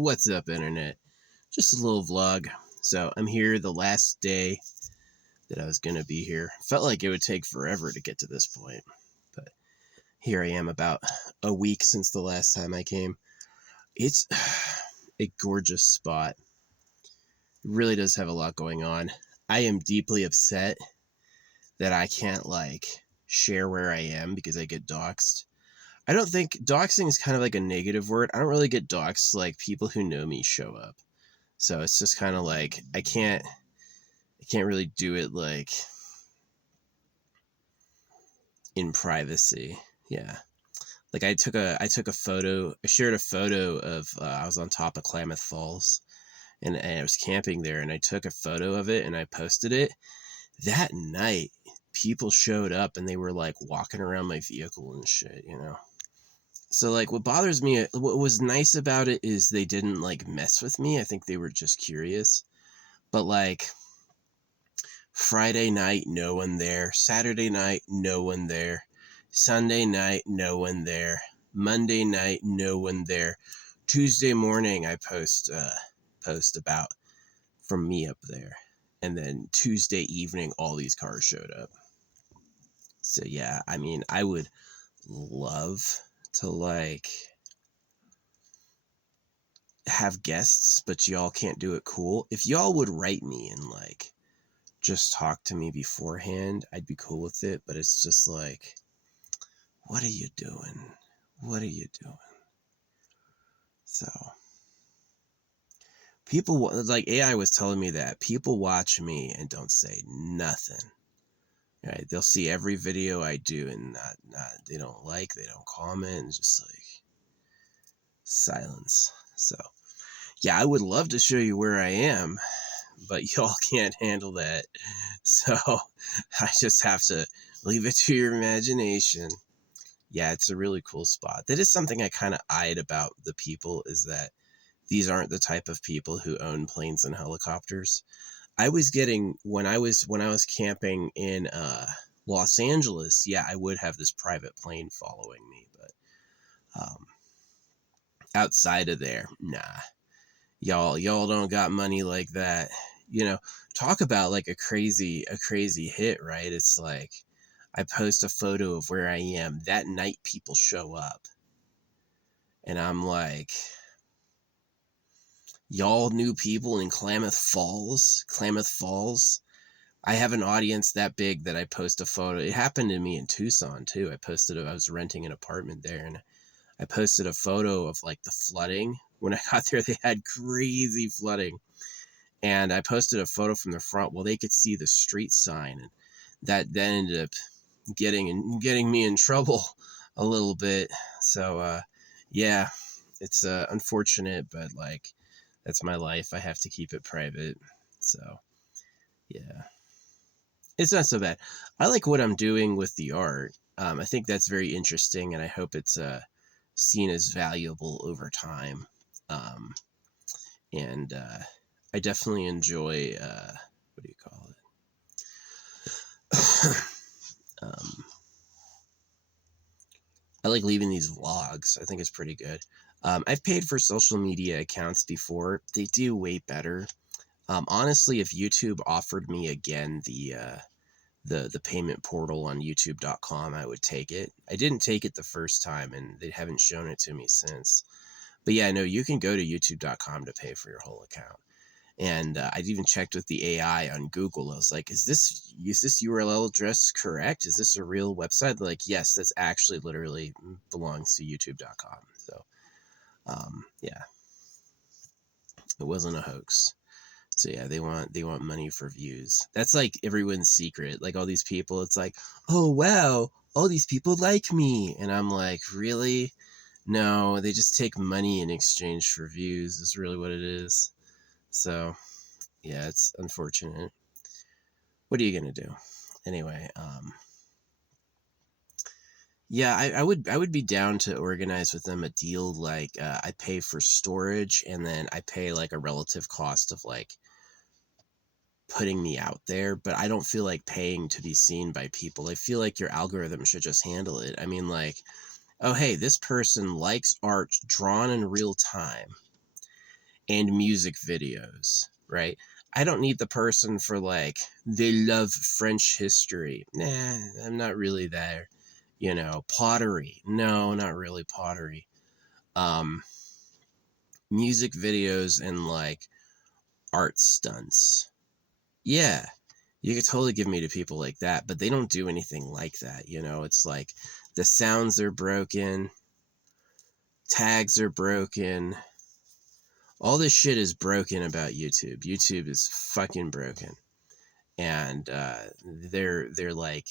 What's up, internet? Just a little vlog. So I'm here the last day that I was going to be here. Felt like it would take forever to get to this point, but here I am about a week since the last time I came. It's a gorgeous spot. It really does have a lot going on. I am deeply upset that I can't share where I am because I get doxxed. I don't think doxing is kind of like a negative word. I don't really get doxxed. Like, people who know me show up. So it's just kind of like, I can't really do it like in privacy. Yeah. Like I took a photo, I shared a photo of, I was on top of Klamath Falls and I was camping there, and I took a photo of it and I posted it. That night, people showed up and they were like walking around my vehicle and shit, you know? So like, what bothers me, what was nice about it is they didn't like mess with me. I think they were just curious. But like, Friday night, no one there. Saturday night, no one there. Sunday night, no one there. Monday night, no one there. Tuesday morning, I post about from me up there. And then Tuesday evening, all these cars showed up. So yeah, I mean, I would love to like have guests, but y'all can't do it cool. If y'all would write me and like just talk to me beforehand, I'd be cool with it. But it's just like, what are you doing? What are you doing? So people, like AI was telling me that people watch me and don't say nothing. Right? They'll see every video I do and they don't like, they don't comment, and just like silence. So yeah, I would love to show you where I am, but y'all can't handle that. So I just have to leave it to your imagination. Yeah, it's a really cool spot. That is something I kind of eyed about the people, is that these aren't the type of people who own planes and helicopters. I was getting, when I was camping in Los Angeles, yeah, I would have this private plane following me, but outside of there, nah. Y'all don't got money like that. You know, talk about like a crazy hit, right? It's like, I post a photo of where I am. That night, people show up. And I'm like, y'all new people in Klamath Falls? I have an audience that big that I post a photo. It happened to me in Tucson, too. I was renting an apartment there, and I posted a photo of like the flooding. When I got there, they had crazy flooding. And I posted a photo from the front. Well, they could see the street sign, and that then ended up getting me in trouble a little bit. So yeah, it's unfortunate, but like, that's my life. I have to keep it private. So yeah, it's not so bad. I like what I'm doing with the art. I think that's very interesting, and I hope it's seen as valuable over time. And I definitely enjoy what do you call it? I like leaving these vlogs. I think it's pretty good. I've paid for social media accounts before. They do way better. Honestly, if YouTube offered me again the payment portal on youtube.com, I would take it. I didn't take it the first time, and they haven't shown it to me since. But yeah, no, you can go to youtube.com to pay for your whole account. And I'd even checked with the AI on Google. I was like, is this URL address correct? Is this a real website? They're like, yes, that's actually literally belongs to youtube.com. So yeah, it wasn't a hoax. So yeah, they want money for views. That's like everyone's secret. Like, all these people, it's like, oh wow, all these people like me. And I'm like, really? No, they just take money in exchange for views, is really what it is. So yeah, it's unfortunate. What are you gonna do? Anyway, yeah, I would be down to organize with them a deal like I pay for storage, and then I pay like a relative cost of like putting me out there, but I don't feel like paying to be seen by people. I feel like your algorithm should just handle it. I mean, like, oh hey, this person likes art drawn in real time. and music videos, right? I don't need the person for like, they love French history. Nah, I'm not really there. You know, pottery. No, not really pottery. Um, Music videos and like art stunts. Yeah, you could totally give me to people like that, but they don't do anything like that. You know, it's like the sounds are broken, tags are broken. All this shit is broken about YouTube. YouTube is fucking broken. And they're like,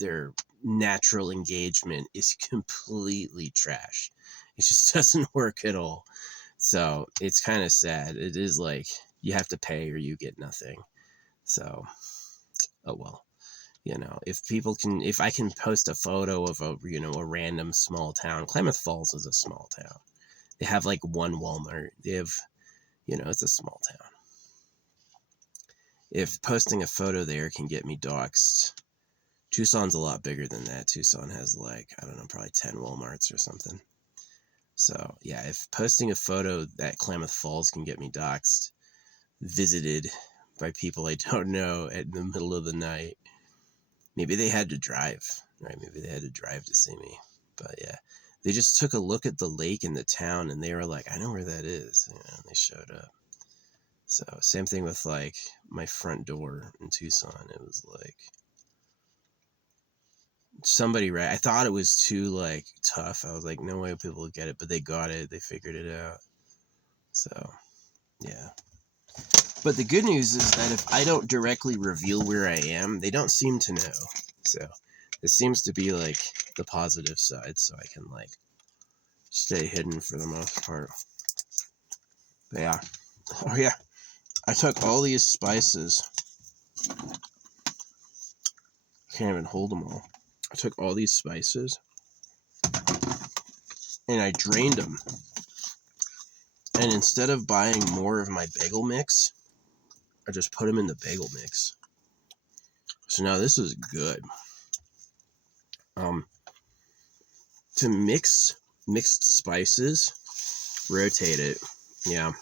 their natural engagement is completely trash. It just doesn't work at all. So it's kind of sad. It is like you have to pay or you get nothing. So, oh well. You know, if I can post a photo of a random small town. Klamath Falls is a small town. They have like one Walmart. They have, it's a small town. If posting a photo there can get me doxxed, Tucson's a lot bigger than that. Tucson has like, I don't know, probably 10 Walmarts or something. So yeah, if posting a photo at Klamath Falls can get me doxxed, visited by people I don't know in the middle of the night, maybe they had to drive, right? Maybe they had to drive to see me. But yeah, they just took a look at the lake and the town and they were like, I know where that is. And they showed up. So same thing with like my front door in Tucson. It was like somebody, right? I thought it was too like tough. I was like, no way people will get it, but they got it. They figured it out. So yeah. But the good news is that if I don't directly reveal where I am, they don't seem to know. So it seems to be like the positive side, so I can like stay hidden for the most part. But yeah. Oh yeah. I took all these spices. Can't even hold them all. I took all these spices and I drained them. And instead of buying more of my bagel mix, I just put them in the bagel mix. So now this is good. To mix mixed spices, rotate it. Yeah.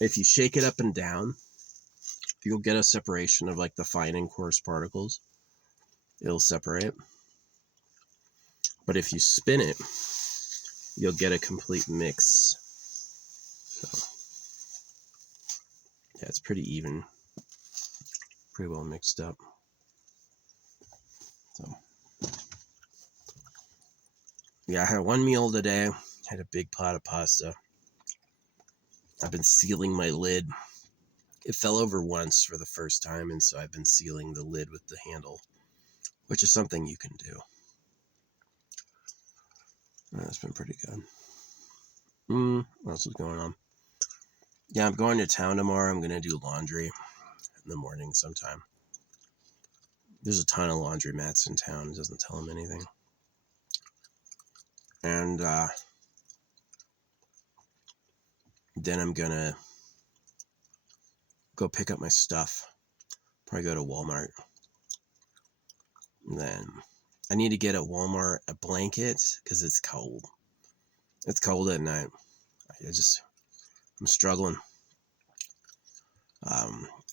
If you shake it up and down, you'll get a separation of like the fine and coarse particles. It'll separate. But if you spin it, you'll get a complete mix. So yeah, it's pretty even. Pretty well mixed up. So yeah, I had one meal today. Had a big pot of pasta. I've been sealing my lid. It fell over once for the first time, and so I've been sealing the lid with the handle, which is something you can do. That's been pretty good. What else is going on? Yeah, I'm going to town tomorrow. I'm going to do laundry in the morning sometime. There's a ton of laundromats in town. It doesn't tell them anything. And then I'm going to go pick up my stuff. Probably go to Walmart. And then I need to get at Walmart a blanket because it's cold. It's cold at night. I'm struggling.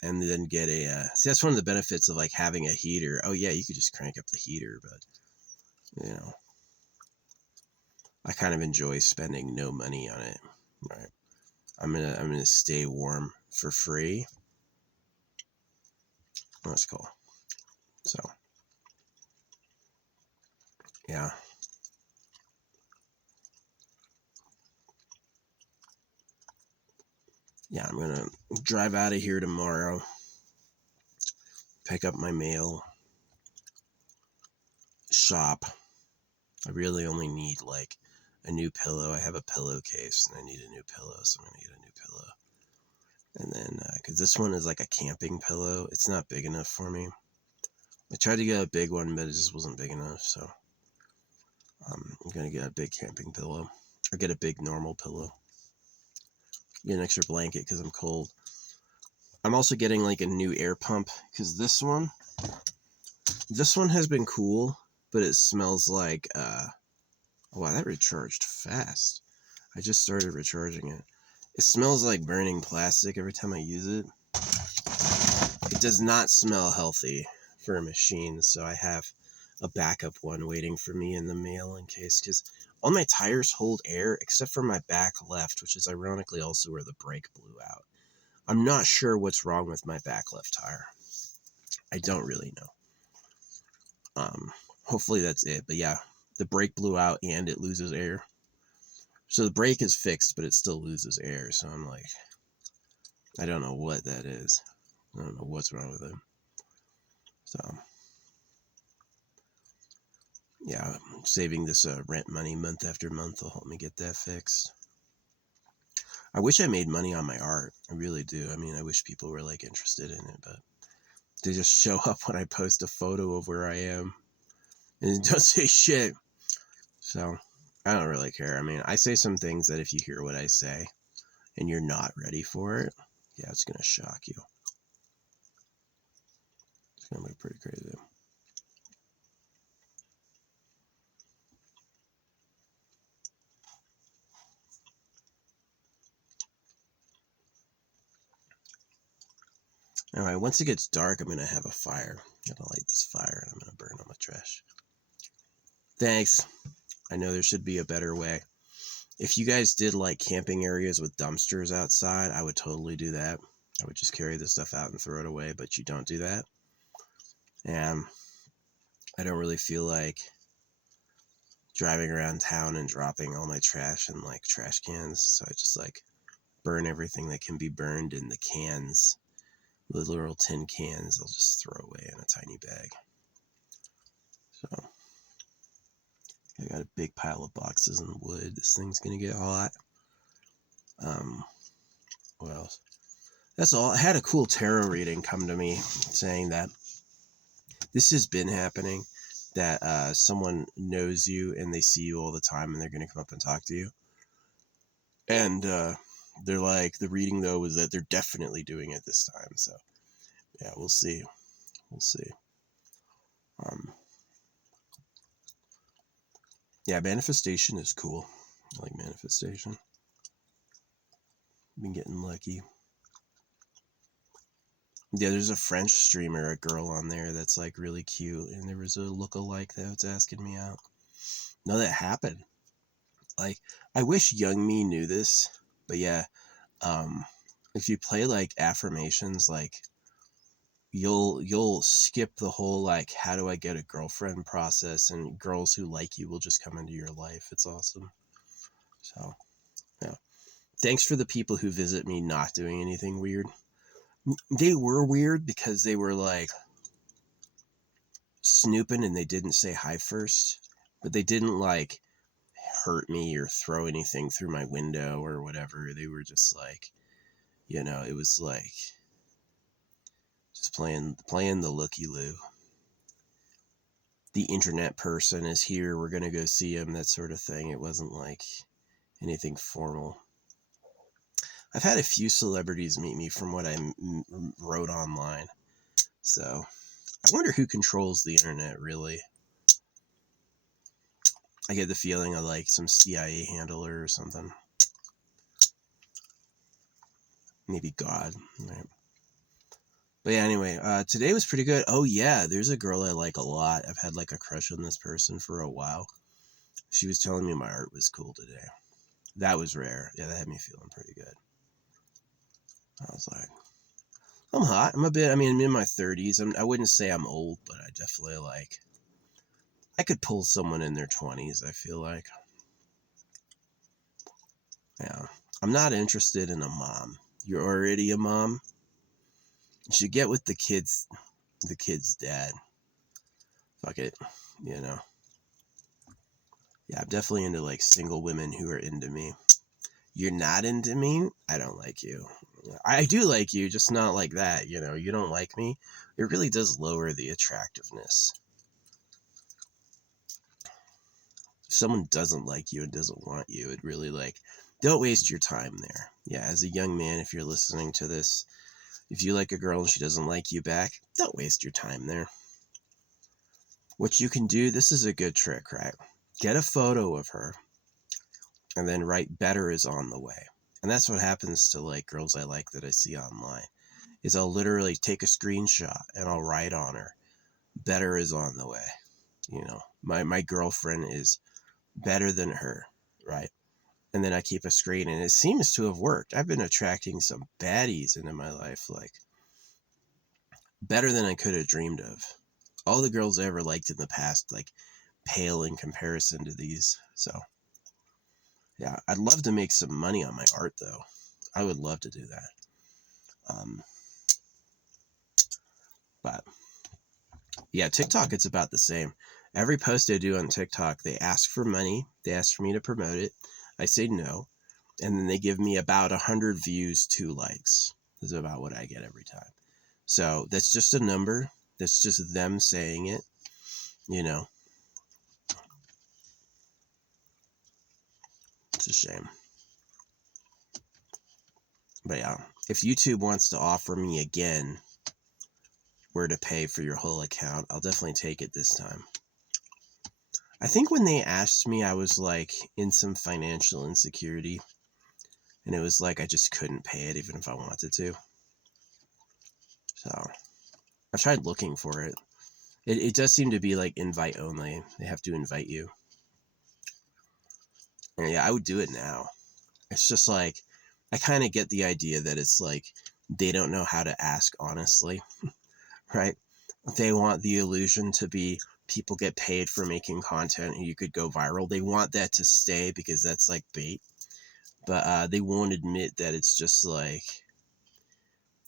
And then get see, that's one of the benefits of like having a heater. Oh yeah, you could just crank up the heater, but I kind of enjoy spending no money on it. Right. I'm gonna stay warm for free. That's cool. So yeah. Yeah, I'm gonna drive out of here tomorrow. Pick up my mail. Shop. I really only need like a new pillow. I have a pillowcase and I need a new pillow, so I'm gonna get a new pillow. And then, because this one is like a camping pillow, it's not big enough for me. I tried to get a big one, but it just wasn't big enough, so I'm gonna get a big camping pillow, or get a big normal pillow. Get an extra blanket because I'm cold. I'm also getting like a new air pump because this one has been cool, but it smells like wow, that recharged fast. I just started recharging it. It smells like burning plastic every time I use it. It does not smell healthy for a machine, so I have a backup one waiting for me in the mail in case, because all my tires hold air except for my back left, which is ironically also where the brake blew out. I'm not sure what's wrong with my back left tire. I don't really know. Hopefully that's it, but yeah, the brake blew out and it loses air. So the brake is fixed, but it still loses air, so I'm like, I don't know what that is. I don't know what's wrong with it. So, yeah, saving this rent money month after month will help me get that fixed. I wish I made money on my art. I really do. I mean, I wish people were like interested in it, but they just show up when I post a photo of where I am and it don't say shit. So I don't really care. I mean, I say some things that if you hear what I say and you're not ready for it, yeah, it's going to shock you. It's going to be pretty crazy. Anyway, once it gets dark, I'm going to have a fire. I'm going to light this fire and I'm going to burn all my trash. Thanks. I know there should be a better way. If you guys did like camping areas with dumpsters outside, I would totally do that. I would just carry this stuff out and throw it away, but you don't do that. And I don't really feel like driving around town and dropping all my trash in like trash cans. So I just like burn everything that can be burned in the cans. The literal tin cans, I'll just throw away in a tiny bag. So I got a big pile of boxes and wood. This thing's gonna get hot. What else? That's all. I had a cool tarot reading come to me saying that this has been happening, that someone knows you and they see you all the time and they're gonna come up and talk to you. And they're like, the reading though was that they're definitely doing it this time. So yeah, we'll see. We'll see. Yeah, manifestation is cool. I like manifestation. Been getting lucky. Yeah, there's a French streamer, a girl on there that's like really cute, and there was a lookalike that was asking me out. No, that happened. Like, I wish young me knew this, but yeah, if you play like affirmations, like you'll skip the whole like how do I get a girlfriend process, and girls who like you will just come into your life. It's awesome. So yeah, thanks for the people who visit me not doing anything weird. They were weird because they were like snooping and they didn't say hi first, but they didn't like hurt me or throw anything through my window or whatever. They were just like, it was like just playing the looky-loo. The internet person is here, we're gonna go see him, that sort of thing. It wasn't like anything formal. I've had a few celebrities meet me from what I wrote online, so I wonder who controls the internet, really. I get the feeling of like some CIA handler or something. Maybe God, right? But yeah, anyway, today was pretty good. Oh yeah, there's a girl I like a lot. I've had like a crush on this person for a while. She was telling me my art was cool today. That was rare. Yeah, that had me feeling pretty good. I was like, I'm hot. I'm in my 30s. I wouldn't say I'm old, but I definitely like, I could pull someone in their 20s, I feel like. Yeah. I'm not interested in a mom. You're already a mom. You should get with the kid's dad. Fuck it. Yeah, I'm definitely into like single women who are into me. You're not into me, I don't like you. I do like you, just not like that, you don't like me. It really does lower the attractiveness. If someone doesn't like you and doesn't want you, it really like, don't waste your time there. Yeah, as a young man, if you're listening to this, if you like a girl and she doesn't like you back, don't waste your time there. What you can do, this is a good trick, right? Get a photo of her and then write better is on the way. And that's what happens to like girls I like that I see online. Is I'll literally take a screenshot and I'll write on her, better is on the way. My girlfriend is better than her, right? And then I keep a screen, and it seems to have worked. I've been attracting some baddies into my life, like better than I could have dreamed of. All the girls I ever liked in the past, like pale in comparison to these. So yeah, I'd love to make some money on my art though. I would love to do that. But yeah, TikTok, it's about the same. Every post I do on TikTok, they ask for money. They ask for me to promote it. I say no. And then they give me about 100 views, 2 likes. That's about what I get every time. So that's just a number. That's just them saying it. It's a shame. But yeah, if YouTube wants to offer me again where to pay for your whole account, I'll definitely take it this time. I think when they asked me, I was like in some financial insecurity. And it was like I just couldn't pay it even if I wanted to. So I tried looking for it. It does seem to be like invite only. They have to invite you. And yeah, I would do it now. It's just like, I kind of get the idea that it's like they don't know how to ask honestly, right? They want the illusion to be people get paid for making content and you could go viral. They want that to stay because that's like bait. But they won't admit that it's just like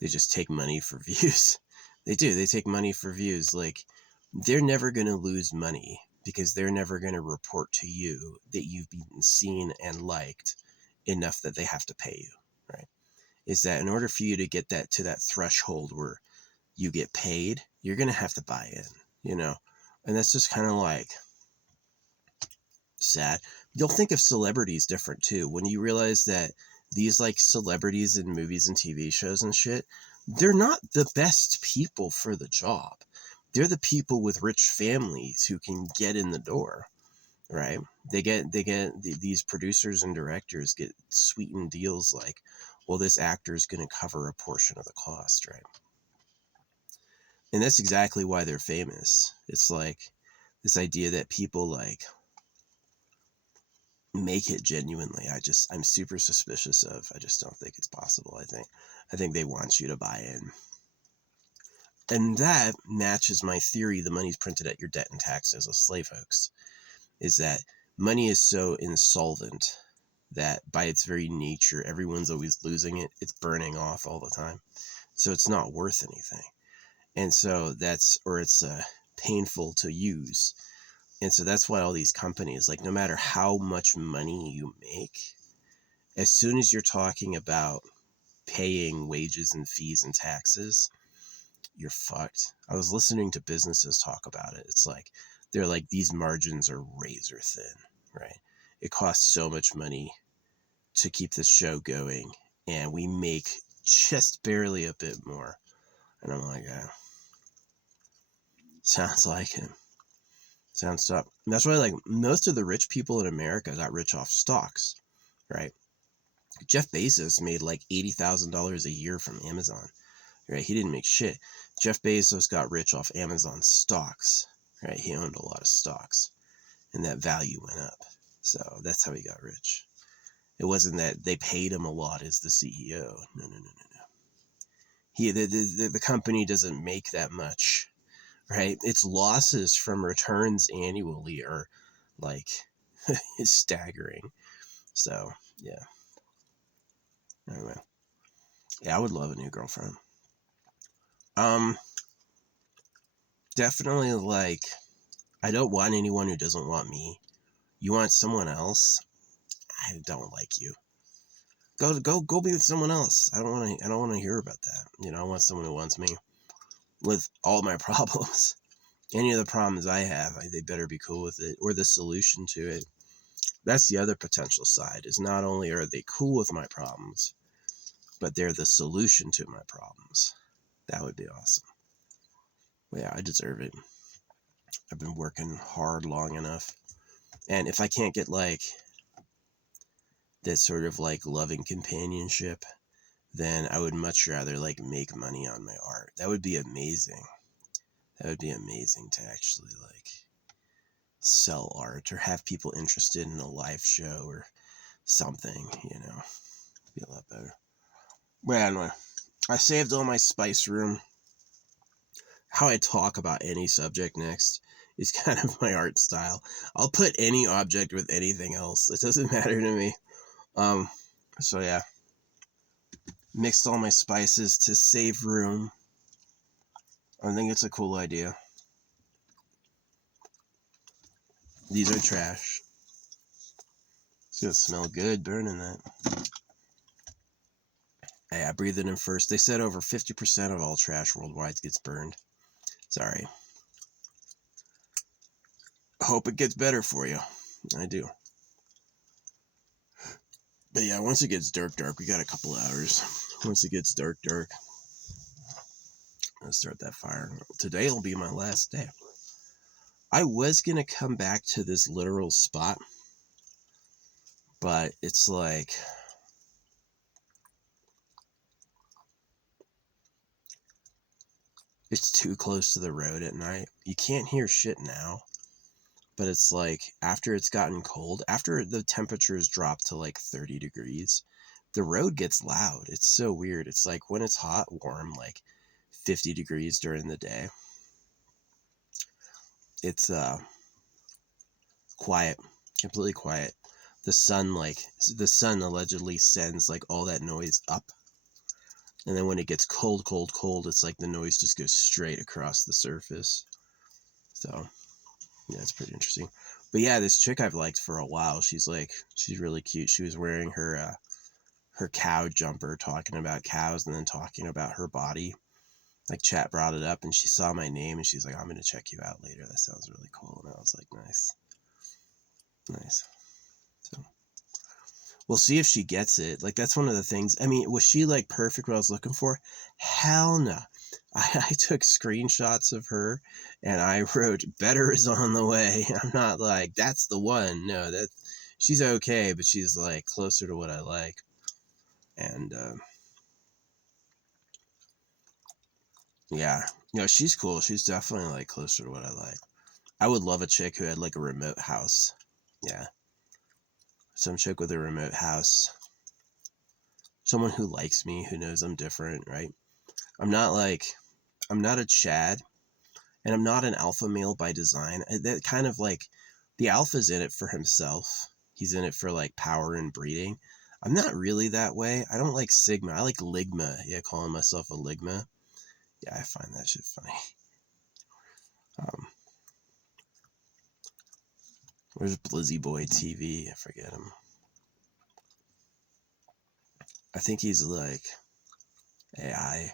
they just take money for views. They do. They take money for views. Like, they're never going to lose money because they're never going to report to you that you've been seen and liked enough that they have to pay you, right? Is that in order for you to get that to that threshold where you get paid, you're going to have to buy in. And that's just kind of like sad. You'll think of celebrities different too. When you realize that these like celebrities in movies and TV shows and shit, they're not the best people for the job. They're the people with rich families who can get in the door, right? These producers and directors get sweetened deals like, well, this actor is going to cover a portion of the cost, right? And that's exactly why they're famous. It's like this idea that people like make it genuinely. I'm super suspicious of. I just don't think it's possible. I think they want you to buy in. And that matches my theory the money's printed at your debt and taxes, a slave hoax. Is that money is so insolvent that by its very nature, everyone's always losing it. It's burning off all the time. So it's not worth anything. And so it's painful to use. And so that's why all these companies, like, no matter how much money you make, as soon as you're talking about paying wages and fees and taxes, you're fucked. I was listening to businesses talk about it. It's like, they're like, these margins are razor thin, right? It costs so much money to keep this show going, and we make just barely a bit more. And I'm like, sounds like him. Sounds tough. And that's why, like, most of the rich people in America got rich off stocks, right? Jeff Bezos made like $80,000 a year from Amazon, right? He didn't make shit. Jeff Bezos got rich off Amazon stocks, right? He owned a lot of stocks, and that value went up. So that's how he got rich. It wasn't that they paid him a lot as the CEO. No. The company doesn't make that much, right? Its losses from returns annually are like staggering. So yeah. Anyway, yeah, I would love a new girlfriend. Definitely, like, I don't want anyone who doesn't want me. You want someone else? I don't like you. Go be with someone else. I don't want to hear about that. I want someone who wants me with all my problems. Any of the problems I have, they better be cool with it, or the solution to it. That's the other potential side, is not only are they cool with my problems, but they're the solution to my problems. That would be awesome. But yeah, I deserve it. I've been working hard long enough. And if I can't get, like, that sort of like loving companionship, then I would much rather like make money on my art. That would be amazing. That would be amazing to actually like sell art or have people interested in a live show or something, you know. Be a lot better. But anyway, I saved all my spice room. How I talk about any subject next is kind of my art style. I'll put any object with anything else. It doesn't matter to me. So yeah. Mixed all my spices to save room. I think it's a cool idea. These are trash. It's gonna smell good burning that. Hey, I breathed it in first. They said over 50% of all trash worldwide gets burned. Sorry. I hope it gets better for you. I do. But yeah, once it gets dark, we got a couple hours. Once it gets dark, I'll start that fire. Today will be my last day. I was gonna come back to this literal spot, but it's like it's too close to the road at night. You can't hear shit now, but it's like after it's gotten cold, after the temperatures drop to like 30 degrees, the road gets loud. It's so weird. It's like when it's hot, warm, like 50 degrees during the day. It's quiet, completely quiet. The sun allegedly sends like all that noise up. And then when it gets cold, it's like the noise just goes straight across the surface. So, yeah, it's pretty interesting. But yeah, this chick I've liked for a while, she's really cute. She was wearing her cow jumper, talking about cows and then talking about her body. Like, chat brought it up and she saw my name and she's like, I'm going to check you out later. That sounds really cool. And I was like, nice. So we'll see if she gets it. Like, that's one of the things. I mean, was she like perfect what I was looking for? Hell no. I took screenshots of her and I wrote, better is on the way. I'm not like, that's the one. No, she's okay, but she's like closer to what I like. And yeah, she's cool. She's definitely like closer to what I like. I would love a chick who had like a remote house. Yeah. Some chick with a remote house. Someone who likes me, who knows I'm different, right? I'm not a Chad, and I'm not an alpha male by design. That kind of like, the alpha's in it for himself. He's in it for like power and breeding. I'm not really that way. I don't like Sigma. I like Ligma. Yeah, calling myself a Ligma. Yeah, I find that shit funny. Where's Blizzy Boy TV? I forget him. I think he's like AI,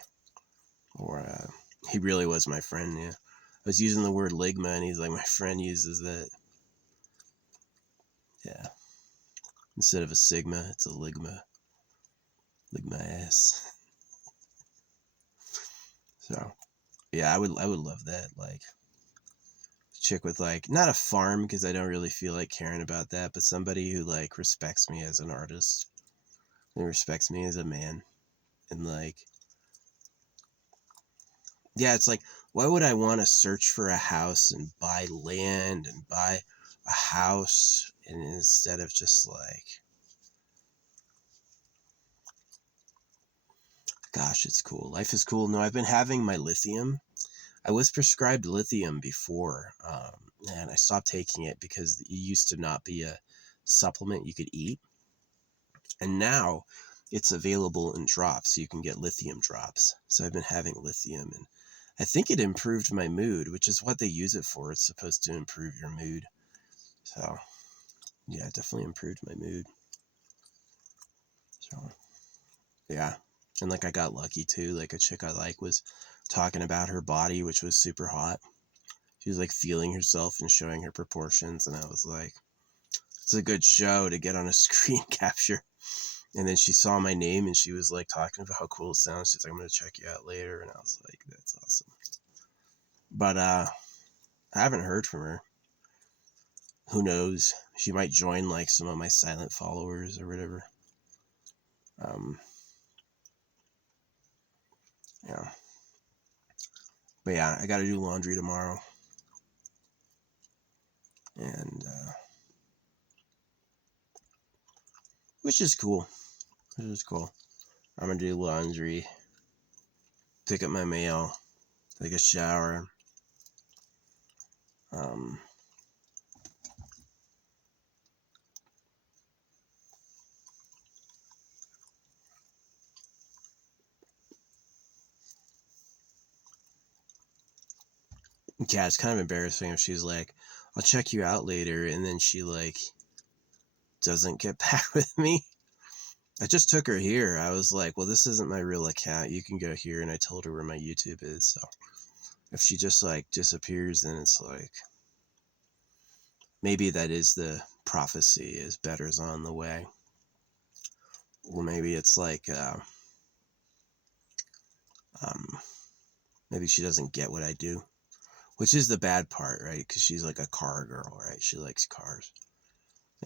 or he really was my friend. Yeah, I was using the word Ligma, and he's like, my friend uses that. Yeah, instead of a Sigma, it's a Ligma. Ligma ass. So, yeah, I would love that. Like, chick with like, not a farm, because I don't really feel like caring about that, but somebody who like respects me as an artist and respects me as a man, and like, yeah, it's like, why would I want to search for a house and buy land and buy a house, and instead of just like, gosh, it's cool. Life is cool. No, I've been having my lithium. I was prescribed lithium before, and I stopped taking it because it used to not be a supplement you could eat. And now it's available in drops. So you can get lithium drops. So I've been having lithium, and I think it improved my mood, which is what they use it for. It's supposed to improve your mood. So, yeah, it definitely improved my mood. So, yeah. And like, I got lucky too. Like, a chick I like was talking about her body, which was super hot. She was like feeling herself and showing her proportions. And I was like, it's a good show to get on a screen capture. And then she saw my name and she was like talking about how cool it sounds. She's like, I'm going to check you out later. And I was like, that's awesome. But I haven't heard from her. Who knows? She might join like some of my silent followers or whatever. Yeah. But yeah, I got to do laundry tomorrow. And, which is cool. Which is cool. I'm going to do laundry, pick up my mail, take a shower. Yeah, it's kind of embarrassing if she's like, I'll check you out later, and then she like doesn't get back with me. I just took her here. I was like, well, this isn't my real account. You can go here. And I told her where my YouTube is. So if she just like disappears, then it's like, maybe that is the prophecy, is better's on the way. Or maybe it's like, maybe she doesn't get what I do, which is the bad part, right? Because she's like a car girl, right? She likes cars.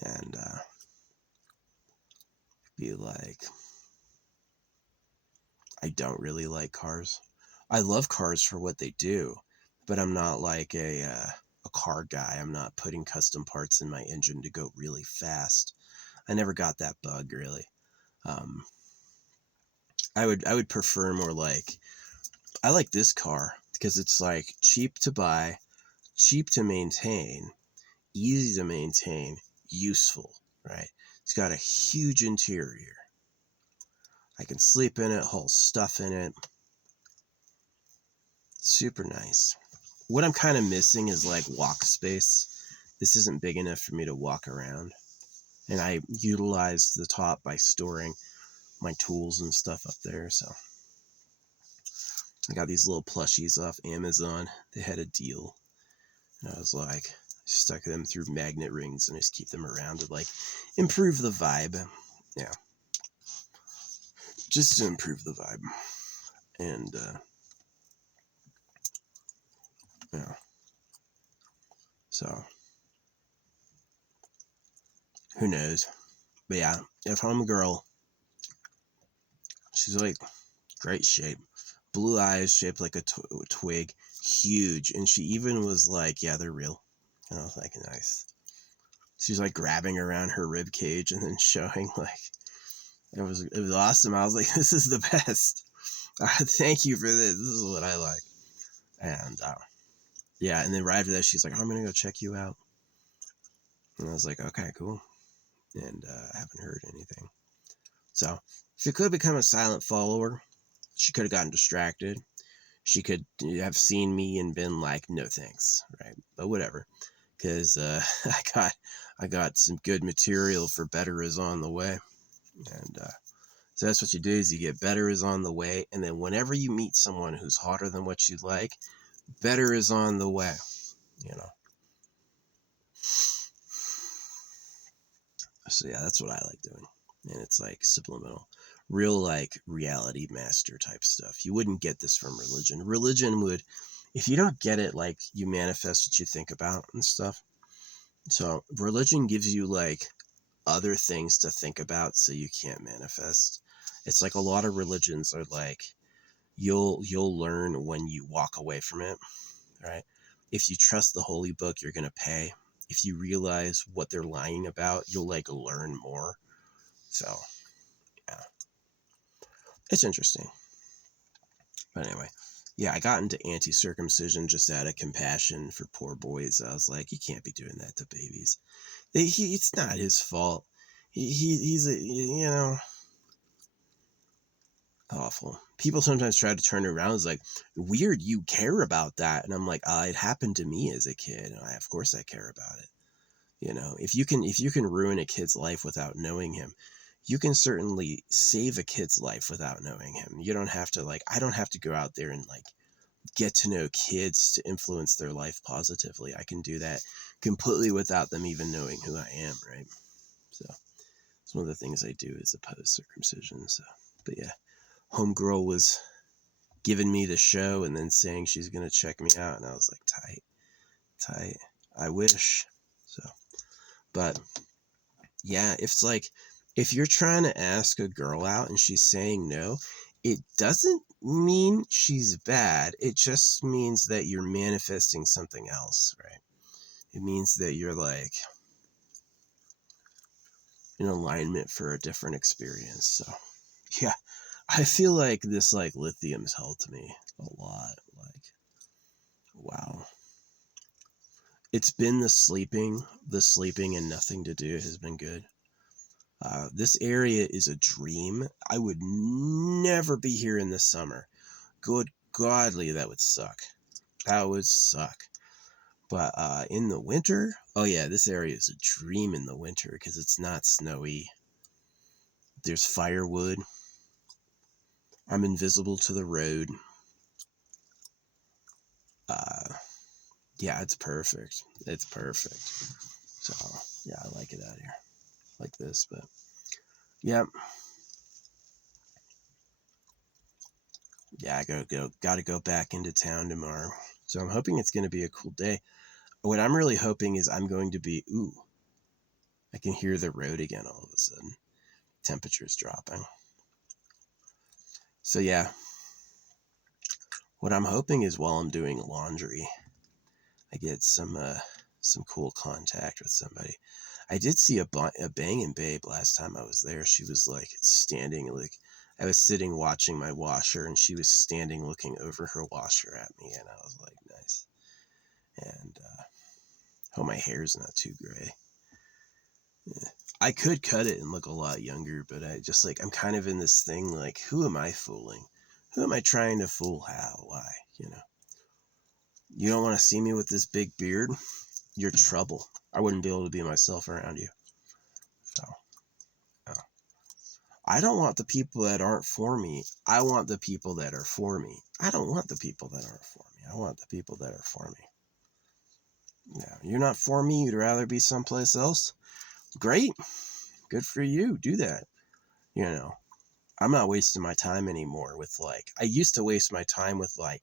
And be like, I don't really like cars. I love cars for what they do, but I'm not like a car guy. I'm not putting custom parts in my engine to go really fast. I never got that bug really. I would prefer more like, I like this car because it's like cheap to buy, cheap to maintain, easy to maintain, useful, right? It's got a huge interior. I can sleep in it, haul stuff in it. Super nice. What I'm kind of missing is like walk space. This isn't big enough for me to walk around. And I utilized the top by storing my tools and stuff up there. So I got these little plushies off Amazon. They had a deal. And I was like, stuck them through magnet rings and just keep them around to like improve the vibe. Yeah. Just to improve the vibe. And, yeah. So, who knows? But yeah, if homegirl, she's like great shape, blue eyes shaped like a twig, huge, and she even was like, yeah, they're real. And I was like, nice. She's like grabbing around her rib cage and then showing like, it was awesome. I was like, this is the best. Thank you for this. This is what I like. And yeah, and then right after that, she's like, oh, I'm gonna go check you out. And I was like, okay, cool. And I haven't heard anything. So she could become a silent follower. She could have gotten distracted. She could have seen me and been like, no thanks, right? But whatever, because I got some good material for better is on the way. And so that's what you do, is you get better is on the way. And then whenever you meet someone who's hotter than what you like, better is on the way, you know. So yeah, that's what I like doing. And it's like subliminal, real like reality master type stuff. You wouldn't get this from religion. Religion would, if you don't get it, like you manifest what you think about and stuff. So religion gives you like other things to think about so you can't manifest. It's like a lot of religions are like, you'll learn when you walk away from it, right? If you trust the holy book, you're going to pay. If you realize what they're lying about, you'll like learn more. So yeah, it's interesting. But anyway, yeah, I got into anti-circumcision just out of compassion for poor boys. I was like, you can't be doing that to babies. It's not his fault. He's a, you know, awful. People sometimes try to turn it around. It's like, weird, you care about that. And I'm like, it happened to me as a kid. And of course I care about it. You know, if you can ruin a kid's life without knowing him, you can certainly save a kid's life without knowing him. You don't have to like, I don't have to go out there and like get to know kids to influence their life positively. I can do that completely without them even knowing who I am, right? So it's one of the things I do is oppose circumcision. So, but yeah, homegirl was giving me the show and then saying she's gonna check me out, and I was like, tight. I wish. So But yeah, it's like if you're trying to ask a girl out and she's saying no, it doesn't mean she's bad. It just means that you're manifesting something else, right? It means that you're like in alignment for a different experience. So yeah, I feel like this like lithium's helped me a lot. Like, wow. It's been the sleeping and nothing to do has been good. This area is a dream. I would never be here in the summer. Good godly, that would suck. That would suck. But in the winter, oh yeah, this area is a dream in the winter because it's not snowy. There's firewood. I'm invisible to the road. Uh, yeah, it's perfect. It's perfect. So yeah, I like it out here like this. But yeah, yeah, gotta go back into town tomorrow. So I'm hoping it's gonna be a cool day. What I'm really hoping is I'm going to be I can hear the road again all of a sudden. Temperature's dropping. So yeah, what I'm hoping is while I'm doing laundry, I get some cool contact with somebody. I did see a banging babe last time I was there. She was like standing, like I was sitting watching my washer, and she was standing looking over her washer at me, and I was like, nice. And hope my hair's not too gray. Yeah. I could cut it and look a lot younger, but I just like I'm kind of in this thing like, who am I fooling? Who am I trying to fool? How? Why? You know. You don't want to see me with this big beard? You're trouble. I wouldn't be able to be myself around you. So, I don't want the people that aren't for me. I want the people that are for me. I don't want the people that aren't for me. I want the people that are for me. Yeah, you're not for me. You'd rather be someplace else. Great. Good for you. Do that. You know, I'm not wasting my time anymore with like, I used to waste my time with like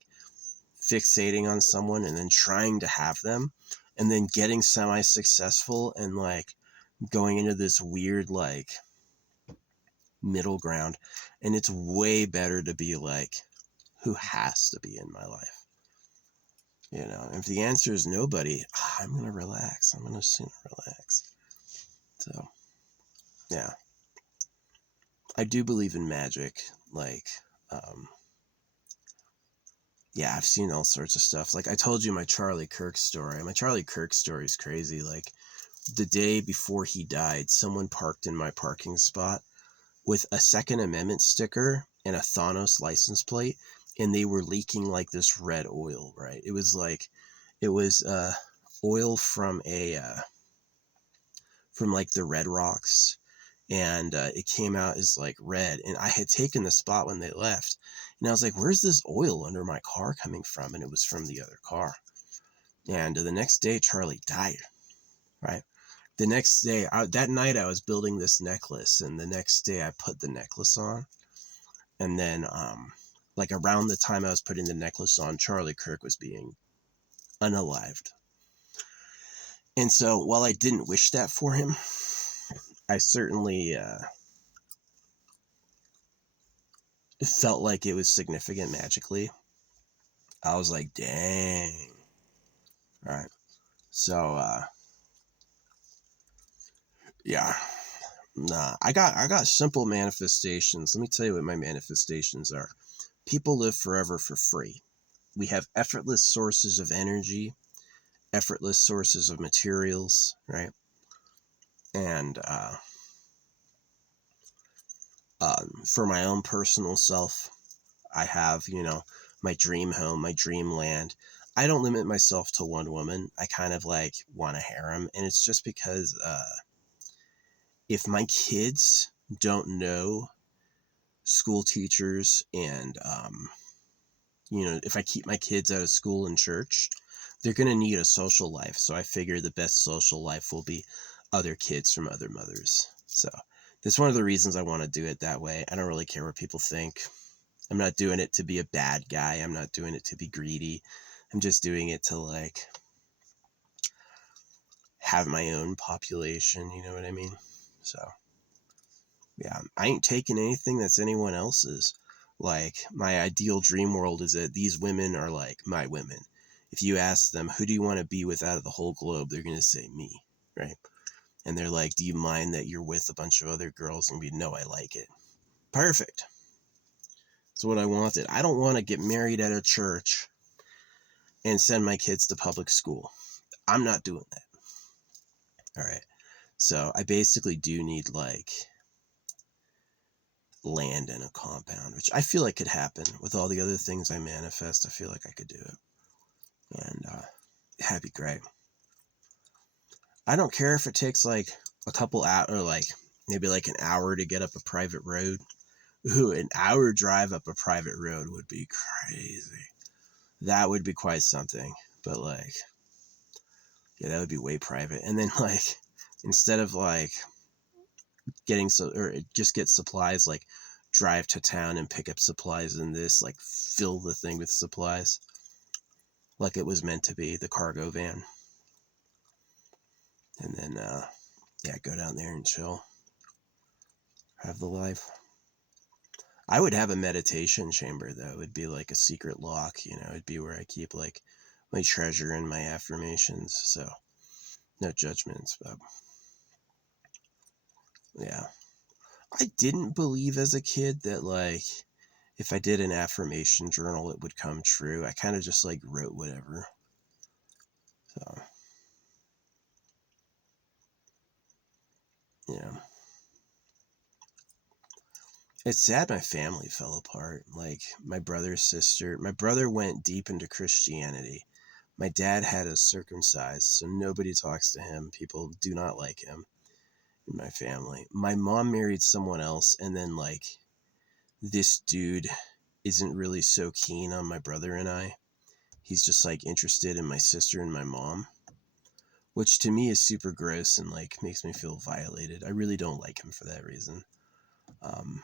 fixating on someone and then trying to have them and then getting semi-successful and like going into this weird like middle ground. And it's way better to be like, who has to be in my life? You know, if the answer is nobody, I'm going to relax. I'm going to just relax. So, yeah. I do believe in magic. Like, yeah, I've seen all sorts of stuff. Like I told you my Charlie Kirk story. My Charlie Kirk story is crazy. Like the day before he died, someone parked in my parking spot with a Second Amendment sticker and a Thanos license plate, and they were leaking like this red oil, right? It was oil from from like the Red Rocks, and it came out as like red. And I had taken the spot when they left, and I was like, "Where's this oil under my car coming from?" And it was from the other car. And the next day, Charlie died. Right. The next day, that night, I was building this necklace, and the next day, I put the necklace on, and then like around the time I was putting the necklace on, Charlie Kirk was being unalived. And so while I didn't wish that for him, I certainly felt like it was significant magically. I was like, dang. All right. So yeah. Nah. I got simple manifestations. Let me tell you what my manifestations are. People live forever for free. We have effortless sources of energy, effortless sources of materials, right? And for my own personal self, I have, you know, my dream home, my dream land. I don't limit myself to one woman. I kind of like want a harem. And it's just because if my kids don't know school teachers and, you know, if I keep my kids out of school and church, they're going to need a social life. So I figure the best social life will be other kids from other mothers. So that's one of the reasons I want to do it that way. I don't really care what people think. I'm not doing it to be a bad guy. I'm not doing it to be greedy. I'm just doing it to like have my own population, you know what I mean? So, yeah, I ain't taking anything that's anyone else's. Like, my ideal dream world is that these women are like my women. If you ask them, who do you want to be with out of the whole globe? They're going to say me, right? And they're like, do you mind that you're with a bunch of other girls? And be, no, I like it. Perfect. That's what I wanted. I don't want to get married at a church and send my kids to public school. I'm not doing that. All right. So I basically do need like land and a compound, which I feel like could happen with all the other things I manifest. I feel like I could do it. And that'd be great. I don't care if it takes like a couple hours or like maybe like an hour to get up a private road. Ooh, an hour drive up a private road would be crazy. That would be quite something. But like, yeah, that would be way private. And then like, instead of like just get supplies, like drive to town and pick up supplies and this, like fill the thing with supplies. Like it was meant to be, the cargo van. And then, yeah, go down there and chill. Have the life. I would have a meditation chamber, though. It would be like a secret lock, you know. It'd be where I keep like my treasure and my affirmations. So no judgments, but yeah. I didn't believe as a kid that like if I did an affirmation journal, it would come true. I kind of just like wrote whatever. So, yeah. It's sad my family fell apart. Like my brother went deep into Christianity. My dad had us circumcised, so nobody talks to him. People do not like him in my family. My mom married someone else, and then like this dude isn't really so keen on my brother and I. He's just like interested in my sister and my mom, which to me is super gross and like makes me feel violated. I really don't like him for that reason. Um,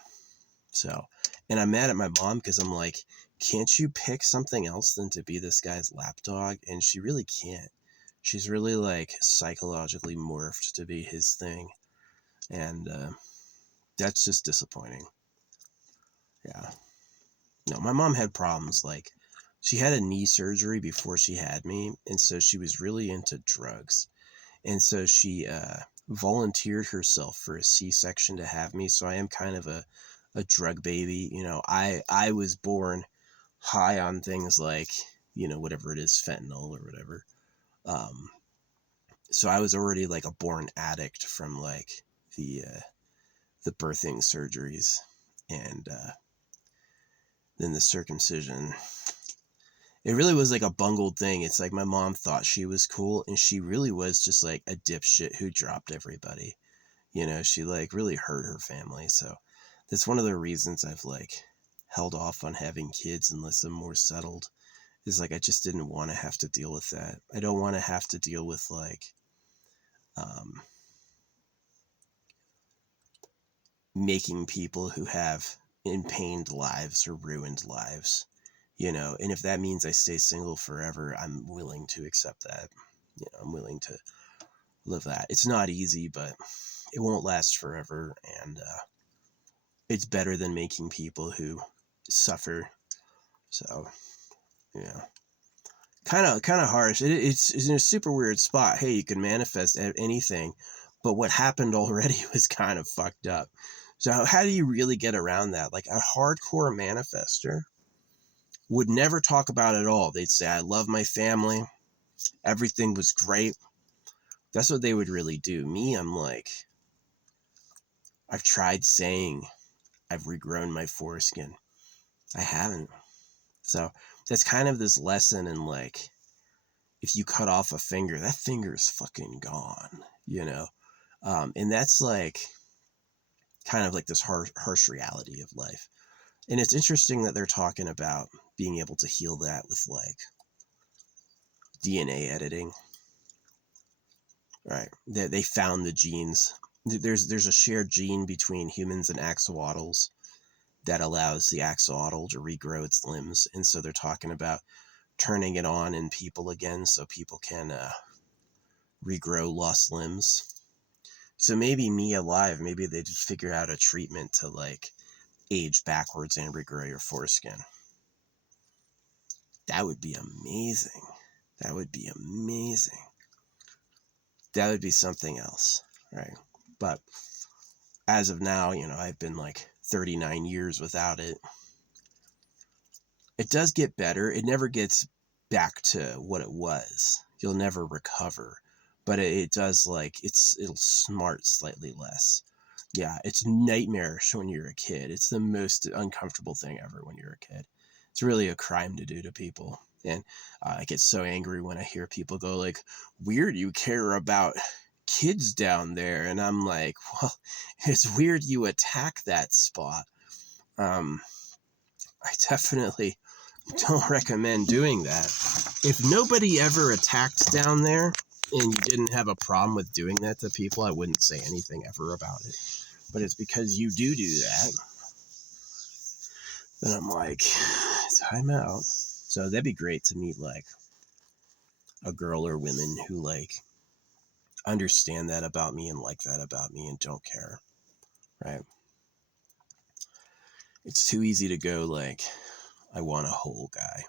So, and I'm mad at my mom because I'm like, can't you pick something else than to be this guy's lapdog? And she really can't. She's really like psychologically morphed to be his thing. And that's just disappointing. Yeah. No, my mom had problems. Like, she had a knee surgery before she had me. And so she was really into drugs. And so she volunteered herself for a C-section to have me. So I am kind of a drug baby. You know, I was born high on things like, you know, whatever it is, fentanyl or whatever. Um, so I was already like a born addict from like the birthing surgeries and then the circumcision. It really was like a bungled thing. It's like my mom thought she was cool and she really was just like a dipshit who dropped everybody. You know, she like really hurt her family. So that's one of the reasons I've like held off on having kids unless I'm more settled. Is like I just didn't want to have to deal with that. I don't want to have to deal with like um, making people who have impaired lives or ruined lives, you know. And if that means I stay single forever, I'm willing to accept that. You know, I'm willing to live that. It's not easy, but it won't last forever, and it's better than making people who suffer. So, yeah. Kind of harsh. It's in a super weird spot. Hey, you can manifest anything, but what happened already was kind of fucked up. So how do you really get around that? Like a hardcore manifester would never talk about it at all. They'd say, I love my family. Everything was great. That's what they would really do. Me, I'm like, I've tried saying I've regrown my foreskin. I haven't. So that's kind of this lesson in like, if you cut off a finger, that finger is fucking gone, you know? And that's like kind of like this harsh reality of life. And it's interesting that they're talking about being able to heal that with like DNA editing, right? They found the genes. There's a shared gene between humans and axolotls that allows the axolotl to regrow its limbs. And so they're talking about turning it on in people again so people can regrow lost limbs. So maybe me alive, maybe they'd figure out a treatment to like age backwards and regrow your foreskin. That would be amazing. That would be amazing. That would be something else, right? But as of now, I've been like 39 years without it. It does get better. It never gets back to what it was. You'll never recover. But it does, like, it'll smart slightly less. Yeah, it's nightmarish when you're a kid. It's the most uncomfortable thing ever when you're a kid. It's really a crime to do to people. And I get so angry when I hear people go like, weird you care about kids down there. And I'm like, well, it's weird you attack that spot. I definitely don't recommend doing that. If nobody ever attacked down there and you didn't have a problem with doing that to people, I wouldn't say anything ever about it. But it's because you do that that I'm like, time out. So that'd be great to meet like a girl or women who like understand that about me and like that about me and don't care, right? It's too easy to go like, I want a whole guy.